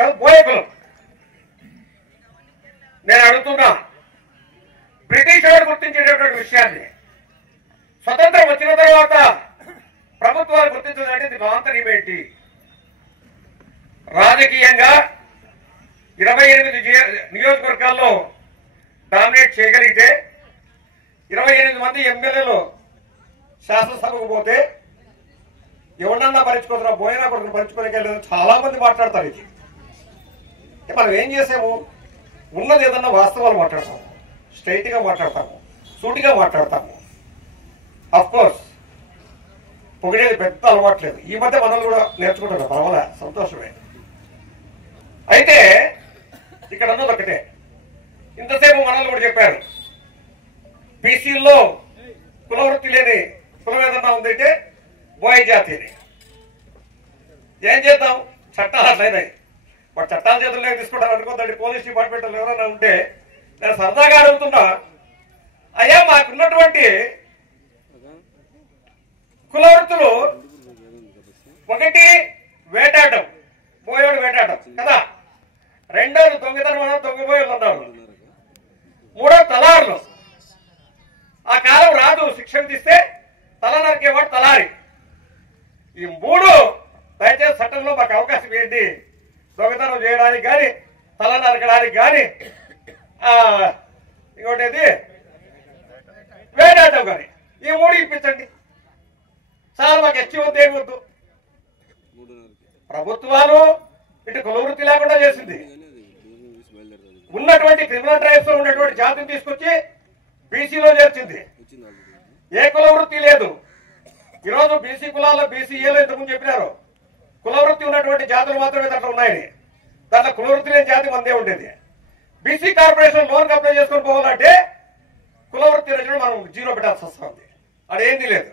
కాదు, బోయ కులం. నేను అడుగుతున్నా, బ్రిటిష్ వాడు గుర్తించేటటువంటి విషయాన్ని స్వతంత్రం వచ్చిన తర్వాత ప్రభుత్వాలు గుర్తించదంటే దీని ఆంతర్యం ఏంటి? రాజకీయంగా 28 నియోజకవర్గాల్లో డామినేట్ చేయగలిగితే 28 మంది ఎమ్మెల్యేలు శాసనసభకు పోతే ఎవరన్నా భరించుకోతున్నా, పోయినా కూడా భరించుకోలేక చాలా మంది మాట్లాడతారు. ఇది మనం ఏం చేసాము? ఉన్నది ఏదన్నా వాస్తవాలు మాట్లాడతాము, స్ట్రైట్ గా మాట్లాడతాము, సూటిగా మాట్లాడతాము. అఫ్ కోర్స్ పొగిడేది పెద్ద అలవాట్లేదు. ఈ మధ్య మనల్ని కూడా నేర్చుకుంటున్నాం, పర్వాలే, సంతోషమే. అయితే ఇక్కడ అన్నది ఒకటే, ఇంతసేపు మనల్ని కూడా చెప్పారు, బీసీల్లో కులవృత్తి లేని కులం ఏదన్నా ఉందంటే బోయ జాతిని. ఏం చేద్దాం? చట్టాలు అట్లయినాయి. మరి చట్టాల చేతుల్లోకి తీసుకుంటారు అనుకోద్దండి. పోలీస్ డిపార్ట్మెంట్ ఎవరైనా ఉంటే నేను సరదాగా అడుగుతున్నా, అయ్యా మాకున్నటువంటి కులవృత్తులు ఒకటి వేటాడటం, బోయోడు వేటాడటం కదా, రెండోది దొంగతనం, దొంగబోయోళ్ళు ఉన్నారు, మూడో తలారులు, ఆ కాలం రాదు శిక్షణ తీస్తే తల నరికేవాడు తలారి. ఈ మూడు దయచేసి చట్టంలో మాకు అవకాశం ఏంటి, దొంగతనం చేయడానికి కానీ, తల నరకడానికి కానీ, ఇంకోటి వేటాడటం కానీ, ఈ మూడు ఇప్పించండి చాలా. మాకు ఎస్టీ వద్దు ఏమి వద్దు. ప్రభుత్వాలు ఇటు కులవృత్తి లేకుండా చేసింది. ఉన్నటువంటి క్రిమినల్ ట్రైబ్స్ లో ఉన్నటువంటి జాతిని తీసుకొచ్చి బీసీలో చేర్చింది. ఏ కులవృత్తి లేదు. ఈరోజు బీసీ కులాల్లో బీసీఏలో ఇంతకుముందు చెప్పినారు కులవృత్తి ఉన్నటువంటి జాతులు మాత్రమే దాంట్లో ఉన్నాయని. దాంట్లో కులవృత్తి లేని జాతి మందే ఉండేది. బీసీ కార్పొరేషన్ లోన్ అప్లై చేసుకొని పోవాలంటే కులవృత్తి రచన మనం జీరో పెట్టాల్సి వస్తుంది. అదేంది లేదు.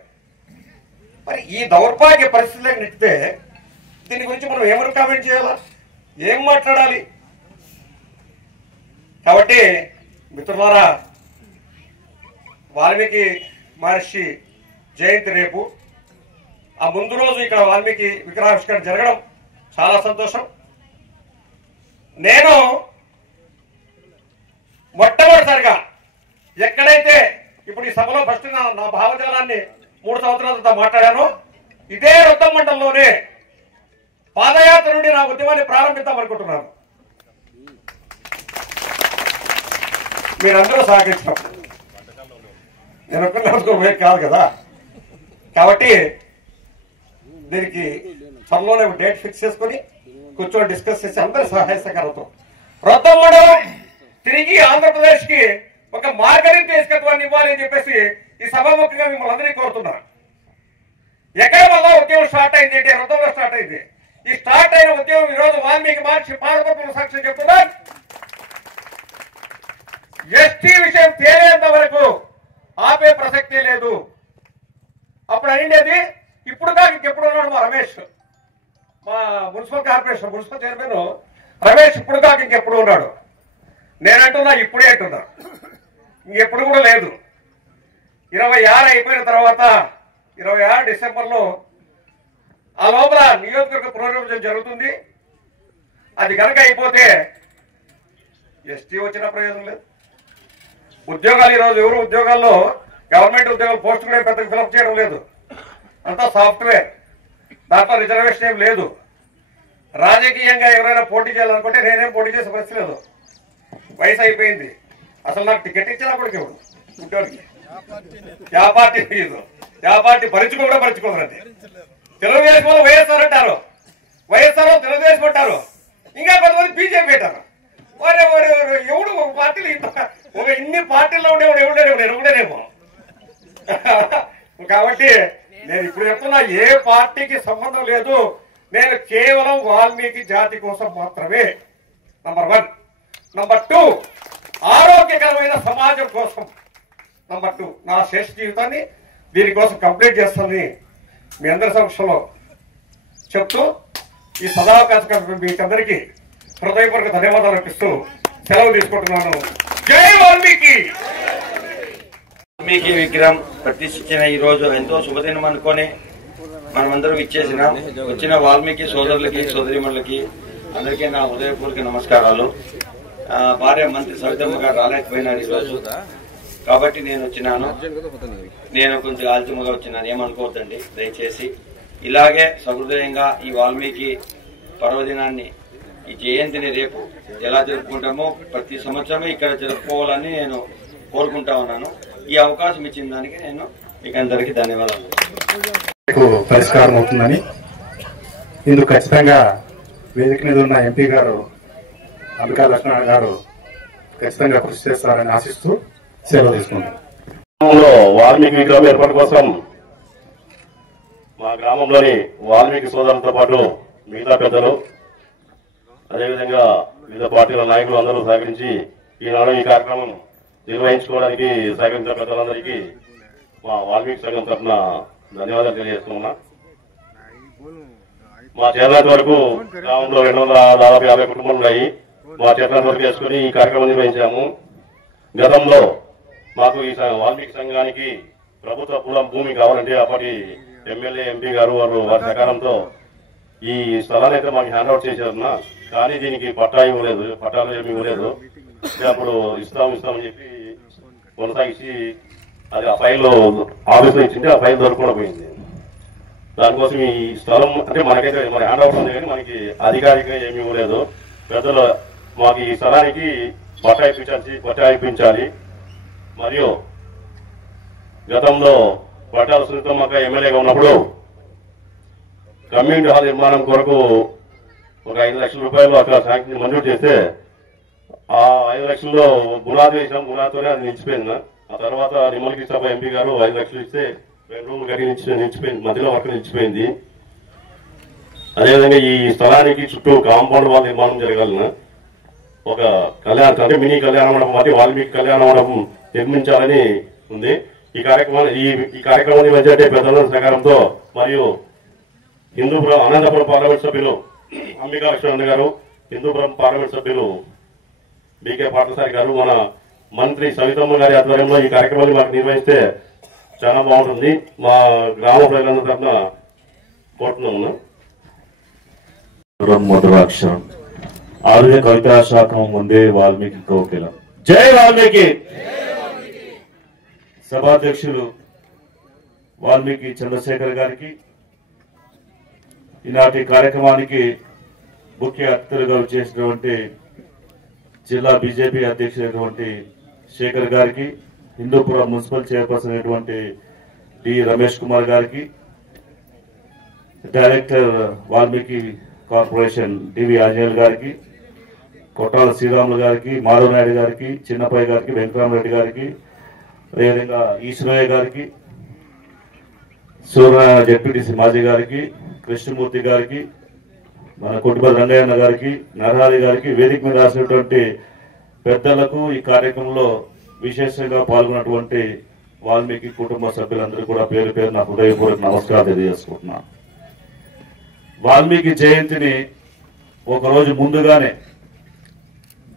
మరి ఈ దౌర్భాగ్య పరిస్థితులకు నెట్టితే దీని గురించి మనం ఏమని కామెంట్ చేయాలా, ఏం మాట్లాడాలి? కాబట్టి మిత్రులారా, వాల్మీకి మహర్షి జయంతి రేపు. ఆ ముందు రోజు ఇక్కడ వాల్మీకి విగ్రహావిష్కరణ జరగడం చాలా సంతోషం. నేను మొట్టమొదటిసారిగా ఎక్కడైతే ఇప్పుడు ఈ సభలో ఫస్ట్ నా భావజాలాన్ని 3 సంవత్సరాలతో మాట్లాడాను, ఇదే రొద్దం మండలంలోనే పాదయాత్ర నుండి నా ఉద్యమాన్ని ప్రారంభిద్దామనుకుంటున్నాను. మీరందరూ సహకరించినప్పుడు నేను ఒక్కరిని కాదు కదా. కాబట్టి దీనికి త్వరలోనే డేట్ ఫిక్స్ చేసుకుని కూర్చొని డిస్కస్ చేసి అందరి సహాయ సహకారంతో రొద్దం మండలం తిరిగి ఆంధ్రప్రదేశ్ కి ఒక మార్గనిర్దేశకత్వాన్ని ఇవ్వాలి అని చెప్పేసి ఈ సభాముఖంగా మిమ్మల్ని అందరినీ కోరుతున్నాను. ఎక్కడ వల్ల ఉద్యమం స్టార్ట్ అయింది అంటే రొద్దంలో స్టార్ట్ అయింది. ఈ స్టార్ట్ అయిన ఉద్యమం ఈ రోజు వాల్మీకి మహర్షి పాదపద్మల సాక్ష్యం చెప్తున్నారు. ఎస్టీ విషయం తేలేంత వరకు ఆపే ప్రసక్తే లేదు. అప్పుడు అయిండేది. ఇప్పుడు కాక ఇంకెప్పుడు ఉన్నాడు మా రమేష్, మా municipal corporation municipal chairman Ramesh. ఇప్పుడు కాక ఇంకెప్పుడు ఉన్నాడు. నేనంటున్నా ఇప్పుడే అంటున్నా, ఇంకెప్పుడు కూడా లేదు. 26 అయిపోయిన తర్వాత 26 డిసెంబర్లో ఆ లోపల నియోజకవర్గ పునర్విభజన జరుగుతుంది. అది కనుక అయిపోతే ఎస్టీ వచ్చిన ప్రయోజనం లేదు. ఉద్యోగాలు ఈరోజు ఎవరు ఉద్యోగాల్లో గవర్నమెంట్ ఉద్యోగాలు పోస్ట్ కూడా పెద్దగా ఫిలప్ చేయడం లేదు. అంతా సాఫ్ట్వేర్. దాంట్లో రిజర్వేషన్ ఏం లేదు. రాజకీయంగా ఎవరైనా పోటీ చేయాలనుకుంటే నేనేం పోటీ చేసే పరిస్థితి లేదు. వయసు అయిపోయింది. అసలు నాకు టికెట్ ఇచ్చినప్పటికి ఎవరు ఉద్యోగికి యా పార్టీ లేదు. యా పార్టీ భరించుకో కూడా భరించుకోదండి. తెలుగుదేశం వాళ్ళు వైఎస్ఆర్ అంటారు, వైఎస్ఆర్ తెలుగుదేశం అంటారు, ఇంకా కొంతమంది బీజేపీ పెట్టారు. వారే ఎవడు ఒక పార్టీలు ఒక ఇన్ని పార్టీల్లో ఉండేవాడు ఎవడేనేమో. కాబట్టి నేను ఇప్పుడు చెప్తున్నా, ఏ పార్టీకి సంబంధం లేదు. నేను కేవలం వాల్మీకి జాతి కోసం మాత్రమే. నంబర్ 1. నంబర్ 2, ఆరోగ్యకరమైన సమాజం కోసం. నంబర్ 2, నా శేష జీవితాన్ని దీనికోసం కంప్లీట్ చేస్తానని మీ అందరి సమక్షంలో చెప్తూ ఈ సదావకాశం మీకందరికీ హృదయపూర్వక ధన్యవాదాలు అర్పిస్తూ సెలవు తీసుకుంటున్నాను. జై వాల్మీకి. వాల్మీకి విగ్రహం ప్రతిష్ఠించిన ఈ రోజు ఎంతో శుభదినం అనుకొని మనమందరం వచ్చిన వాల్మీకి సోదరులకి సోదరిమణులకి అందరికీ నా హృదయపూర్వక నమస్కారాలు. భార్య మంత్రి సవితమ్మ గారు రాలేకపోయినారు ఈరోజు, కాబట్టి నేను వచ్చినాను. నేను కొంచెం ఆలస్యంగా వచ్చినాను, ఏమనుకోవద్దండి దయచేసి. ఇలాగే సహృదయంగా ఈ వాల్మీకి పర్వదినాన్ని, ఈ జయంతిని రేపు ఎలా జరుపుకుంటామో ప్రతి సంవత్సరం ఇక్కడ జరుపుకోవాలని నేను కోరుకుంటా ఉన్నాను. ఈ అవకాశం ఇచ్చిన దానికి నేను మీకు అందరికీ ధన్యవాదాలు. పరిష్కారం అవుతుందని ఇందుకు ఖచ్చితంగా వేదిక మీద ఉన్న ఎంపీ గారు అంబికా లక్ష్మణ గారు ఖచ్చితంగా కృషి చేస్తారని ఆశిస్తూ సెలవు తీసుకుంటాం. వాల్మీకి విగ్రహం ఏర్పాటు కోసం మా గ్రామంలోని వాల్మీకి సోదరులతో పాటు మిగతా పెద్దలు, అదేవిధంగా వివిధ పార్టీల నాయకులు అందరూ సహకరించి ఈనాడు ఈ కార్యక్రమం నిర్వహించుకోవడానికి సహకరించిన పెద్దలందరికీ మా వాల్మీకి సంఘం తరఫున ధన్యవాదాలు తెలియజేస్తున్నా. మా చేతనంత వరకు గ్రామంలో 250 కుటుంబాలు ఉన్నాయి. మా చేతనంత వరకు చేసుకుని ఈ కార్యక్రమం నిర్వహించాము. గతంలో మాకు ఈ వాల్మీకి సంఘానికి ప్రభుత్వ కులం భూమి కావాలంటే అప్పటి ఎమ్మెల్యే ఎంపీ గారు వారి సహకారంతో ఈ స్థలాన్ని అయితే మాకు హ్యాండ్ అవుట్ చేశారన్నా, కానీ దీనికి పట్టాలు ఏమి ఇవ్వలేదు. అప్పుడు ఇస్తామని చెప్పి కొనసాగించి అది ఆ ఫైల్ ఆఫీస్లో ఇచ్చింటే ఆ ఫైల్ దొరకకుండా పోయింది. దానికోసం ఈ స్థలం అంటే మనకైతే మన హ్యాండ్ అవుట్ ఉంది కానీ మనకి అధికారికంగా ఏమీ ఇవ్వలేదు. పెద్దలు మాకు ఈ స్థలానికి పట్టా ఇప్పించాలి. మరియు గతంలో పట్టాల సునీతమ్మక్క ఎమ్మెల్యేగా ఉన్నప్పుడు కమ్యూనిటీ హాల్ నిర్మాణం కొరకు ఒక 5 లక్షల రూపాయలు అక్కడ శాంక్షన్ మంజూరు చేస్తే ఆ 5 లక్షల్లో గుణాది వేసాం. గుణాతోనే అది నిలిచిపోయింది. ఆ తర్వాత నిమ్మల కృష్ణప్ప ఎంపీ గారు 5 లక్షలు ఇస్తే 2 రూములు కట్టి నిలిచిపోయింది. మధ్యలో వర్క్ నిలిచిపోయింది. అదేవిధంగా ఈ స్థలానికి చుట్టూ కాంపౌండ్ వాల్ నిర్మాణం జరగాలన్న ఒక కళ్యాణ అంటే మినీ కళ్యాణ మండపం అంటే వాల్మీకి కళ్యాణ మండపం నిర్మించాలని ఉంది. ఈ కార్యక్రమాన్ని మధ్య పెద్దల సహకారంతో మరియు హిందూపురం అనంతపురం పార్లమెంట్ సభ్యులు అంబికా లక్ష్మణ్ గారు, హిందూపురం పార్లమెంట్ సభ్యులు బీకే పాటసారి గారు, మన మంత్రి సవితమ్మ గారి ఆధ్వర్యంలో ఈ కార్యక్రమాన్ని మాకు నిర్వహిస్తే చాలా బాగుంటుంది. మా గ్రామ ప్రజలందరి తరఫున కోరుతున్నాము. మొదలాక్షరం ఆరుయ కవితా శాఖం ముందే వాల్మీకి కోకిల. జై వాల్మీకి. సభాధ్యక్షులు వాల్మీకి చంద్రశేఖర్ గారికి, ఈనాటి కార్యక్రమానికి ముఖ్య అతిథులుగా చేసినటువంటి జిల్లా బీజేపీ అధ్యక్షుడైనటువంటి శేఖర్ గారికి, హిందూపురం మున్సిపల్ చైర్పర్సన్ అయినటువంటి డి రమేష్ కుమార్ గారికి, డైరెక్టర్ వాల్మీకి కార్పొరేషన్ డివి ఆంజనేయులు గారికి, కొట్టాల శ్రీరాములు గారికి, మాధవ్ నాయుడు గారికి, చిన్నపయ్య గారికి, వెంకటరామరెడ్డి గారికి, అదేవిధంగా ఈశ్వరయ్య గారికి, సూర్యనారాయణ జెడ్పీటీసీ మాజీ గారికి, కృష్ణమూర్తి గారికి, మన కొట్టిపల్లి రంగయ్యన్న గారికి, నరహరి గారికి, వేదిక మీద రాసినటువంటి పెద్దలకు, ఈ కార్యక్రమంలో విశేషంగా పాల్గొన్నటువంటి వాల్మీకి కుటుంబ సభ్యులందరూ కూడా పేరు పేరు నా హృదయపూర్వక నమస్కారం తెలియజేసుకుంటున్నాను. వాల్మీకి జయంతిని ఒకరోజు ముందుగానే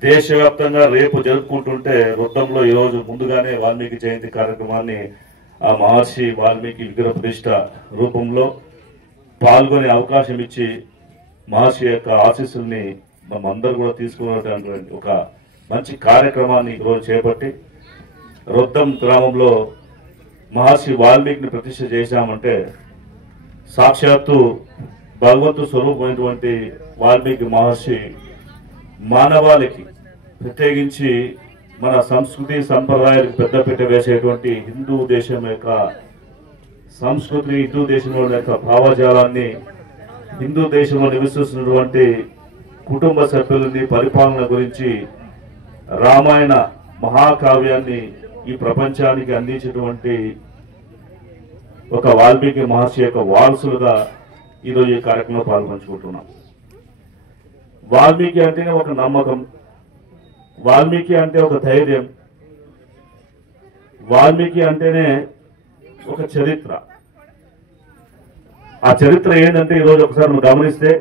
దేశవ్యాప్తంగా రేపు జరుపుకుంటుంటే వృత్తంలో ఈరోజు ముందుగానే వాల్మీకి జయంతి కార్యక్రమాన్ని ఆ మహర్షి వాల్మీకి విగ్రహ ప్రతిష్ఠ రూపంలో పాల్గొనే అవకాశం ఇచ్చి మహర్షి యొక్క ఆశీస్సుల్ని మనందరూ కూడా తీసుకున్నటువంటి ఒక మంచి కార్యక్రమాన్ని ఈరోజు చేపట్టి రొద్దం గ్రామంలో మహర్షి వాల్మీకిని ప్రతిష్ఠ చేశామంటే సాక్షాత్తు భగవంతు స్వరూపమైనటువంటి వాల్మీకి మహర్షి మానవాళికి ప్రత్యేకించి మన సంస్కృతి సంప్రదాయాలకు పెద్దపీట వేసేటువంటి హిందూ దేశం యొక్క సంస్కృతిని, హిందూ దేశంలో యొక్క భావజాలాన్ని, హిందూ దేశంలో నివసిస్తున్నటువంటి కుటుంబ సభ్యులని పరిపాలన గురించి రామాయణ మహాకావ్యాన్ని ఈ ప్రపంచానికి అందించినటువంటి ఒక వాల్మీకి మహర్షి యొక్క వారసులుగా ఈరోజు ఈ కార్యక్రమంలో పాల్గొంచుకుంటున్నాం. వాల్మీకి అంటేనే ఒక నమ్మకం, వాల్మీకి అంటే ఒక ధైర్యం, వాల్మీకి అంటేనే ఒక చరిత్ర. ఆ చరిత్ర ఏంటంటే ఈరోజు ఒకసారి మనం గమనిస్తే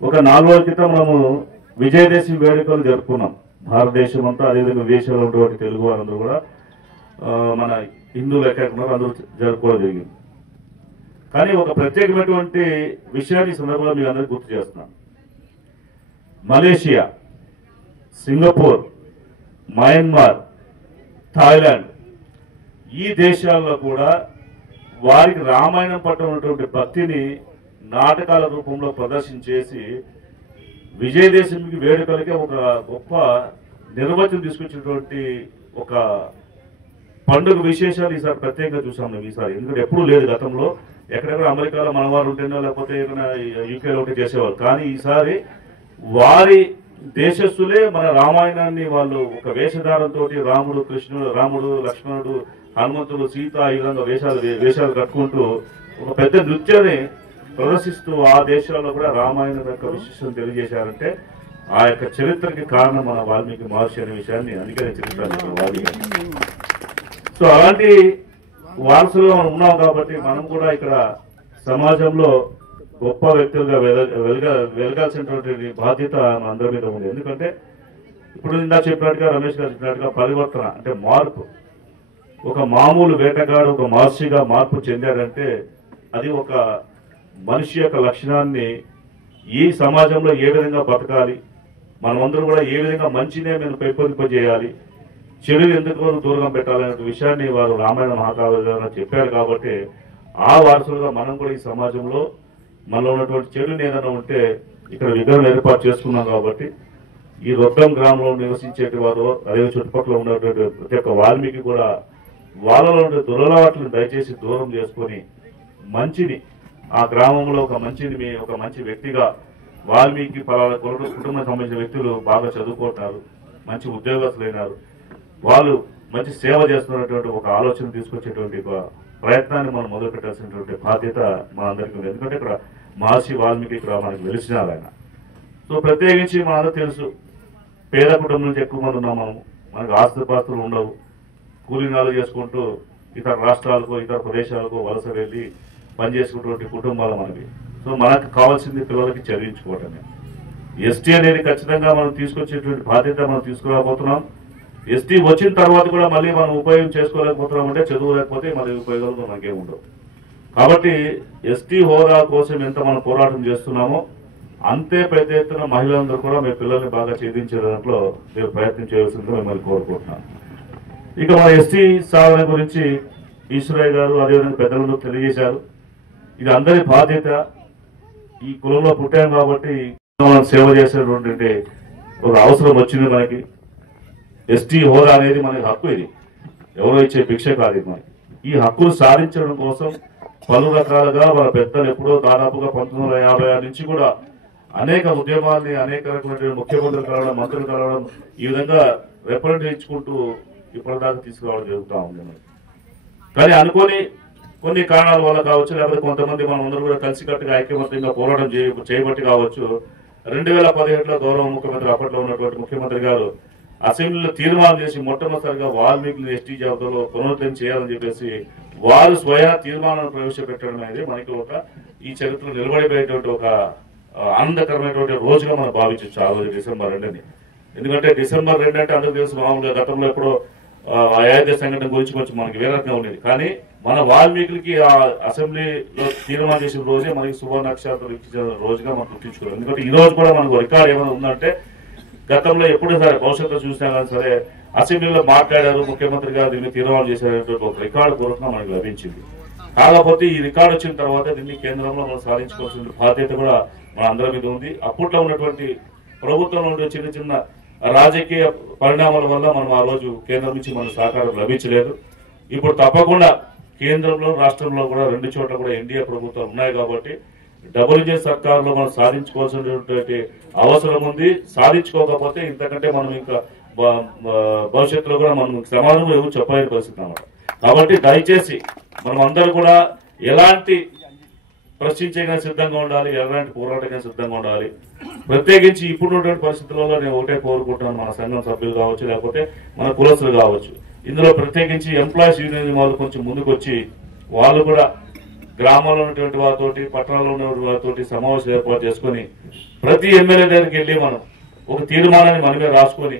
ఒక 4 రోజుల క్రితం మనము విజయదశమి వేడుకలు జరుపుకున్నాం. భారతదేశం అంతా, అదేవిధంగా విదేశాల్లో ఉన్నటువంటి తెలుగు వారందరూ కూడా మన హిందువులు ఎక్కడున్నారో అందరూ జరుపుకోవడం జరిగింది. కానీ ఒక ప్రత్యేకమైనటువంటి విషయాన్ని సందర్భంగా మీ అందరికీ గుర్తు చేస్తున్నాను. మలేషియా, సింగపూర్, మయన్మార్, థాయిలాండ్ ఈ దేశాల్లో కూడా వారికి రామాయణం పట్ల ఉన్నటువంటి భక్తిని నాటకాల రూపంలో ప్రదర్శించేసి విజయదశమికి వేడుకలకే ఒక గొప్ప నిర్వచనం తీసుకొచ్చినటువంటి ఒక పండుగ విశేషాలు ఈసారి ప్రత్యేకంగా చూసాం మేము ఈసారి. ఎందుకంటే ఎప్పుడూ లేదు గతంలో. ఎక్కడెక్కడ అమెరికాలో మన వారు ఉంటేనో లేకపోతే ఏదైనా యూకేలో ఉంటే చేసేవారు. కానీ ఈసారి వారి దేశస్థులే మన రామాయణాన్ని వాళ్ళు ఒక వేషధారంతో రాముడు, కృష్ణుడు, రాముడు, లక్ష్మణుడు, హనుమంతుడు, సీత ఈ విధంగా వేషాలు కట్టుకుంటూ ఒక పెద్ద నృత్యాన్ని ప్రదర్శిస్తూ ఆ దేశాల్లో కూడా రామాయణం యొక్క విశిష్టం తెలియజేశారంటే ఆ యొక్క చరిత్రకి కారణం మన వాల్మీకి మహర్షి అనే విషయాన్ని అందుకనే చరిత్ర వాల్మీకి. సో అలాంటి వారసులుగా మనం ఉన్నాం కాబట్టి మనం కూడా ఇక్కడ సమాజంలో గొప్ప వ్యక్తులుగా వెలగాల్సినటువంటి బాధ్యత మన అందరి మీద ఉంది. ఎందుకంటే ఇప్పుడు ఇందా చెప్పినట్టుగా, రమేష్ గారు చెప్పినట్టుగా పరివర్తన అంటే మార్పు. ఒక మామూలు వేటగాడు ఒక మహర్షిగా మార్పు చెందాడంటే అది ఒక మనిషి యొక్క లక్షణాన్ని ఈ సమాజంలో ఏ విధంగా బతకాలి, మనమందరూ కూడా ఏ విధంగా మంచినే మేము పెంపొందింపజేయాలి, చెడు ఎందుకు దూరంగా పెట్టాలనే విషయాన్ని వారు రామాయణ మహాకావ్యంలో చెప్పారు. కాబట్టి ఆ వారసులుగా మనం కూడా ఈ సమాజంలో మనలో ఉన్నటువంటి చెడుని ఏదైనా ఉంటే ఇక్కడ విగ్రహం ఏర్పాటు చేసుకున్నాం. కాబట్టి ఈ రొద్దం గ్రామంలో నివసించేటి వారు అదే చుట్టుపక్కల ఉన్నటువంటి ప్రతి ఒక్క వాల్మీకి కూడా వాళ్ళలో ఉండే దురలవాట్లను దయచేసి దూరం చేసుకొని మంచిని ఆ గ్రామంలో ఒక మంచి వ్యక్తిగా వాల్మీకి పలానా కుటుంబం సంబంధించిన వ్యక్తులు బాగా చదువుకుంటున్నారు, మంచి ఉద్యోగస్తులైనారు, వాళ్ళు మంచి సేవ చేస్తున్నటువంటి ఒక ఆలోచన తీసుకొచ్చేటువంటి ఒక ప్రయత్నాన్ని మనం మొదలు పెట్టాల్సినటువంటి బాధ్యత మనందరికీ ఉంది. ఎందుకంటే ఇక్కడ మహర్షి వాల్మీకి ఇక్కడ మనకు వెలిసినారు ఆయన. సో ప్రత్యేకించి మనందరూ తెలుసు, పేద కుటుంబం నుంచి ఎక్కువ మంది ఉన్నాం మనము, మనకు ఆస్తిపాస్తులు ఉండవు, కూలీనాలు చేసుకుంటూ ఇతర రాష్ట్రాలకు ఇతర ప్రదేశాలకు వలస వెళ్ళి పనిచేసుకున్నటువంటి కుటుంబాలు మనకి. సో మనకు కావాల్సింది పిల్లలకి చదివించుకోవటమే. ఎస్టీ అనేది ఖచ్చితంగా మనం తీసుకొచ్చేటువంటి బాధ్యత మనం తీసుకురాబోతున్నాం. ఎస్టీ వచ్చిన తర్వాత కూడా మళ్ళీ మనం ఉపయోగం చేసుకోలేకపోతున్నాం అంటే చదువు లేకపోతే మళ్ళీ ఉపయోగాలు మనకేం ఉండవు. కాబట్టి ఎస్టీ హోదా కోసం ఎంత మనం పోరాటం చేస్తున్నామో అంతే పెద్ద ఎత్తున మహిళలందరూ కూడా మీ పిల్లల్ని బాగా ఛేదించే దాంట్లో మీరు ప్రయత్నం చేయవలసిందిగా మిమ్మల్ని కోరుకుంటున్నాను. ఇక మన ఎస్టీ సాధన గురించి ఈశ్వరయ్య గారు అదేవిధంగా పెద్దలందరూ తెలియజేశారు. ఇది అందరి బాధ్యత. ఈ కులంలో పుట్టాం కాబట్టి మనం సేవ చేసేటువంటి ఒక అవసరం వచ్చింది మనకి. ఎస్టీ హోదా అనేది మనకి హక్కు, ఇది ఎవరో ఇచ్చే భిక్ష కాదు మనకి. ఈ హక్కును సాధించడం కోసం పలు రకాలుగా మన పెద్దలు ఎప్పుడో దాదాపుగా 1956 నుంచి కూడా అనేక ఉద్యమాల్ని అనేక రకమైన ముఖ్యమంత్రులు కలవడం, మంత్రులు కలవడం, ఈ విధంగా రిప్రజెంట్ ఇచ్చుకుంటూ ఇప్పటిదాకా తీసుకురావడం జరుగుతూ ఉంది. కానీ అనుకోని కొన్ని కారణాల వల్ల కావచ్చు, లేకపోతే కొంతమంది మనం అందరూ కూడా కలిసికట్టుగా ఐక్యమత్యంగా పోరాటం చేయబట్టి కావచ్చు, 2017లో గౌరవ ముఖ్యమంత్రి అప్పట్లో ఉన్నటువంటి ముఖ్యమంత్రి గారు అసెంబ్లీలో తీర్మానం చేసి మొట్టమొదటిసారిగా వాల్మీకి ఎస్టీ జాబితాలో పునరుద్ధరణ చేయాలని చెప్పేసి వారు స్వయం తీర్మానాన్ని ప్రవేశపెట్టడం అనేది మనకి ఒక ఈ చరిత్రలో నిలబడిపోయేటువంటి ఒక ఆనందకరమైనటువంటి రోజుగా మనం భావించవచ్చు ఆ రోజు డిసెంబర్ 2 అని. ఎందుకంటే డిసెంబర్ 2 అంటే అందరూ తెలుసు, మామూలుగా గతంలో ఎప్పుడో అయోధ్య సంఘటన గురించి కొంచెం మనకి వేరంగా ఉండేది. కానీ మన వాల్మీకులకి ఆ అసెంబ్లీలో తీర్మానం చేసిన రోజే మనకి సువర్ణాక్షరాలు ఇచ్చిన రోజుగా మనం గుర్తించుకోవాలి. ఎందుకంటే ఈ రోజు కూడా మనకు రికార్డ్ ఏమైనా ఉందంటే గతంలో ఎప్పుడూ సరే భవిష్యత్తులో చూసినా కానీ సరే అసెంబ్లీలో మాట్లాడారు, ముఖ్యమంత్రి గారు దీన్ని తీర్మానం చేసేటువంటి ఒక రికార్డు పూర్వకంగా మనకు లభించింది. కాకపోతే ఈ రికార్డు వచ్చిన తర్వాత దీన్ని కేంద్రంలో మనం సాధించుకోవాల్సిన బాధ్యత కూడా మన అందరి మీద ఉంది. అప్పట్లో ఉన్నటువంటి ప్రభుత్వంలో ఉండే చిన్న చిన్న రాజకీయ పరిణామాల వల్ల మనం ఆ రోజు కేంద్రం నుంచి మన సహకారం లభించలేదు. ఇప్పుడు తప్పకుండా కేంద్రంలో రాష్ట్రంలో కూడా 2 చోట్ల కూడా ఎన్డీఏ ప్రభుత్వాలు ఉన్నాయి. కాబట్టి డబుల్ ఇంజిన్ సర్కారులో మనం సాధించుకోవాల్సినటువంటి అవసరం ఉంది. సాధించుకోకపోతే ఇంతకంటే మనం ఇంకా భవిష్యత్తులో కూడా మనం సమాధానం ఎవరు చెప్పలేని పరిస్థితి అన్నమాట. కాబట్టి దయచేసి మనం అందరూ కూడా ఎలాంటి ప్రశ్నించగా సిద్ధంగా ఉండాలి, ఎలాంటి పోరాటంగా సిద్ధంగా ఉండాలి. ప్రత్యేకించి ఇప్పుడున్నటువంటి పరిస్థితులలో నేను ఒకటే కోరుకుంటున్నాను, మన సంఘం సభ్యులు కావచ్చు, లేకపోతే మన కులస్తులు కావచ్చు, ఇందులో ప్రత్యేకించి ఎంప్లాయీస్ యూనియన్ వాళ్ళు కొంచెం ముందుకు వచ్చి వాళ్ళు కూడా గ్రామాల్లో ఉన్నటువంటి వారితోటి పట్టణాల్లో ఉన్నటువంటి వారితోటి సమావేశం ఏర్పాటు చేసుకుని ప్రతి ఎమ్మెల్యే దగ్గరికి వెళ్ళి మనం ఒక తీర్మానాన్ని మనమే రాసుకొని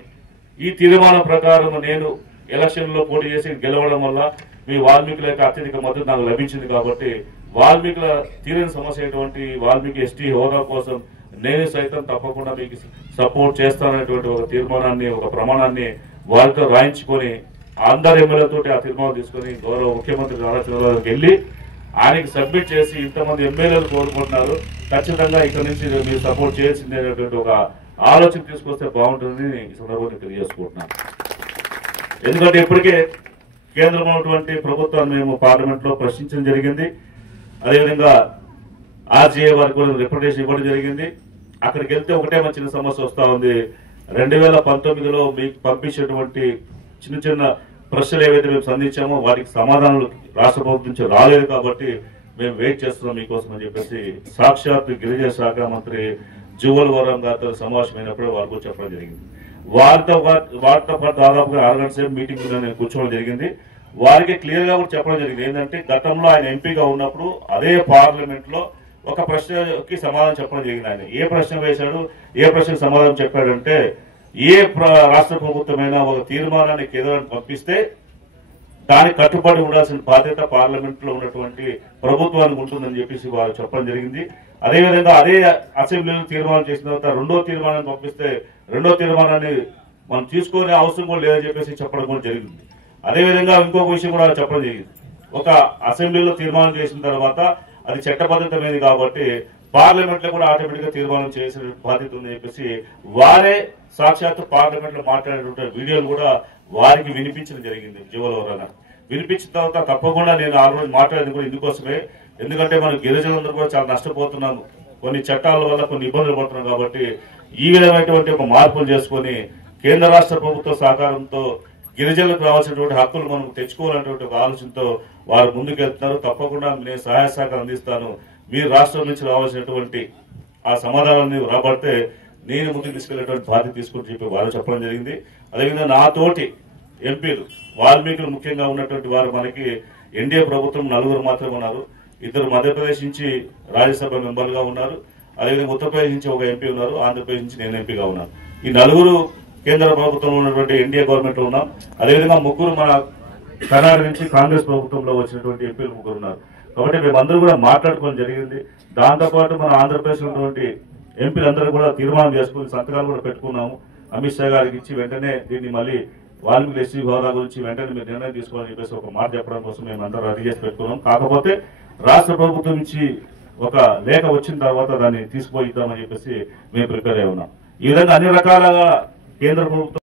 ఈ తీర్మానం ప్రకారం నేను ఎలక్షన్లో పోటీ చేసి గెలవడం వల్ల మీ వాల్మీకుల యొక్క అత్యధిక మద్దతు నాకు లభించింది. కాబట్టి వాల్మీకుల తీరని సమస్య అయినటువంటి వాల్మీకి ఎస్టీ హోదా కోసం నేను సైతం తప్పకుండా మీకు సపోర్ట్ చేస్తాననేటువంటి ఒక తీర్మానాన్ని, ఒక ప్రమాణాన్ని వారితో రాయించుకొని అందరు ఎమ్మెల్యేలతోటి ఆ తీర్మానం తీసుకొని గౌరవ ముఖ్యమంత్రి నారా చంద్రబాబు వెళ్ళి ఆయనకి సబ్మిట్ చేసి ఇంతమంది ఎమ్మెల్యేలు కోరుకుంటున్నారు, ఖచ్చితంగా ఇక్కడ నుంచి మీరు సపోర్ట్ చేయాల్సిందే అనేటువంటి ఒక ఆలోచన తీసుకొస్తే బాగుంటుందని ఈ సందర్భంగా తెలియజేసుకుంటున్నాను. ఎందుకంటే ఇప్పటికే కేంద్రంలో ఉన్నటువంటి ప్రభుత్వాన్ని మేము పార్లమెంట్ లో ప్రశ్నించడం జరిగింది. అదేవిధంగా ఆర్జీఏ వారికి కూడా రిప్రజెంటేషన్ ఇవ్వడం జరిగింది. అక్కడికి వెళ్తే ఒకటే చిన్న సమస్య వస్తా ఉంది. 2019లో మీకు పంపించేటువంటి చిన్న చిన్న ప్రశ్నలు ఏవైతే మేము సంధించామో వాటికి సమాధానాలు రాష్ట్ర ప్రభుత్వం నుంచి రాలేదు. కాబట్టి మేము వెయిట్ చేస్తున్నాం మీకోసం అని చెప్పేసి సాక్షాత్ గిరిజన శాఖ మంత్రి జువల్ వరం గారితో సమావేశమైనప్పుడు వారికి చెప్పడం జరిగింది. వారితో పాటు దాదాపుగా 6 గంటల సేపు మీటింగ్ నేను కూర్చోవడం జరిగింది. వారికి క్లియర్ గా కూడా చెప్పడం జరిగింది. ఏంటంటే గతంలో ఆయన ఎంపీగా ఉన్నప్పుడు అదే పార్లమెంట్ లో ఒక ప్రశ్నకి సమాధానం చెప్పడం జరిగింది. ఆయన ఏ ప్రశ్న వేశాడు, ఏ ప్రశ్నకు సమాధానం చెప్పాడంటే ఏ రాష్ట్ర ప్రభుత్వమైనా ఒక తీర్మానాన్ని కేంద్రానికి పంపిస్తే దానికి కట్టుబడి ఉండాల్సిన బాధ్యత పార్లమెంట్ లో ఉన్నటువంటి ప్రభుత్వానికి ఉంటుందని చెప్పేసి వారు చెప్పడం జరిగింది. అదేవిధంగా అదే అసెంబ్లీలో తీర్మానం చేసిన తర్వాత రెండో తీర్మానాన్ని పంపిస్తే రెండో తీర్మానాన్ని మనం తీసుకునే అవసరం కూడా లేదని చెప్పేసి చెప్పడం కూడా జరిగింది. అదేవిధంగా ఇంకొక విషయం కూడా చెప్పడం జరిగింది. ఒక అసెంబ్లీలో తీర్మానం చేసిన తర్వాత అది చట్టబద్ధమైనది కాబట్టి పార్లమెంట్ లో కూడా ఆటోమేటిక్ గా తీర్మానం చేసిన బాధ్యత ఉందని చెప్పేసి వారే సాక్షాత్తు పార్లమెంట్ లో మాట్లాడేటువంటి వీడియోలు కూడా వారికి వినిపించడం జరిగింది. జీవోలవరన వినిపించిన తర్వాత తప్పకుండా నేను ఆ రోజు మాట్లాడేది కూడా ఇందుకోసమే, ఎందుకంటే మనం గిరిజనులందరూ కూడా చాలా నష్టపోతున్నాము, కొన్ని చట్టాల వల్ల కొన్ని ఇబ్బందులు పడుతున్నాం. కాబట్టి ఈ విధమైనటువంటి ఒక మార్పులు చేసుకుని కేంద్ర రాష్ట్ర ప్రభుత్వ సహకారంతో గిరిజనులకు రావాల్సినటువంటి హక్కులు మనం తెచ్చుకోవాలనేటువంటి ఒక ఆలోచనతో వారు ముందుకెళ్తున్నారు. తప్పకుండా నేను సహాయ సహకారం అందిస్తాను, మీరు రాష్ట్రం నుంచి రావాల్సినటువంటి ఆ సమాధానాన్ని రాబడితే నేను ముందుకు తీసుకెళ్లేటువంటి బాధ్యత తీసుకుని చెప్పి వారు చెప్పడం జరిగింది. అదేవిధంగా నాతోటి ఎంపీలు వాల్మీకులు ముఖ్యంగా ఉన్నటువంటి వారు మనకి ఎన్డీఏ ప్రభుత్వం 4 మాత్రమే ఉన్నారు. 2 మధ్యప్రదేశ్ నుంచి రాజ్యసభ మెంబర్లుగా ఉన్నారు. అదేవిధంగా ఉత్తరప్రదేశ్ నుంచి ఒక ఎంపీ ఉన్నారు, ఆంధ్రప్రదేశ్ నుంచి నేను ఎంపీగా ఉన్నాను. ఈ 4 కేంద్ర ప్రభుత్వంలో ఉన్నటువంటి ఎన్డీఏ గవర్నమెంట్ లో ఉన్నాం. అదేవిధంగా 3 మన కర్ణాటక నుంచి కాంగ్రెస్ ప్రభుత్వంలో వచ్చినటువంటి ఎంపీలు 3 ఉన్నారు. కాబట్టి మేమందరూ కూడా మాట్లాడుకోవడం జరిగింది. దాంతోపాటు మన ఆంధ్రప్రదేశ్ ఉన్నటువంటి ఎంపీలందరూ కూడా తీర్మానం చేసుకుని సంతకాలు కూడా పెట్టుకున్నాము. అమిత్ షా గారికి ఇచ్చి వెంటనే దీన్ని మళ్ళీ వాల్మీకి ఎస్టీ హోదా గురించి వెంటనే మీరు నిర్ణయం తీసుకోవాలని చెప్పేసి ఒక మాట చెప్పడం కోసం మేము అందరూ రెడీ చేసి పెట్టుకున్నాం. కాకపోతే రాష్ట్ర ప్రభుత్వం నుంచి ఒక లేఖ వచ్చిన తర్వాత దాన్ని తీసుకుపోయిద్దామని చెప్పేసి మేము ప్రిపేర్ అయి ఉన్నాం. ఈ విధంగా అన్ని రకాలుగా కేంద్ర ప్రభుత్వం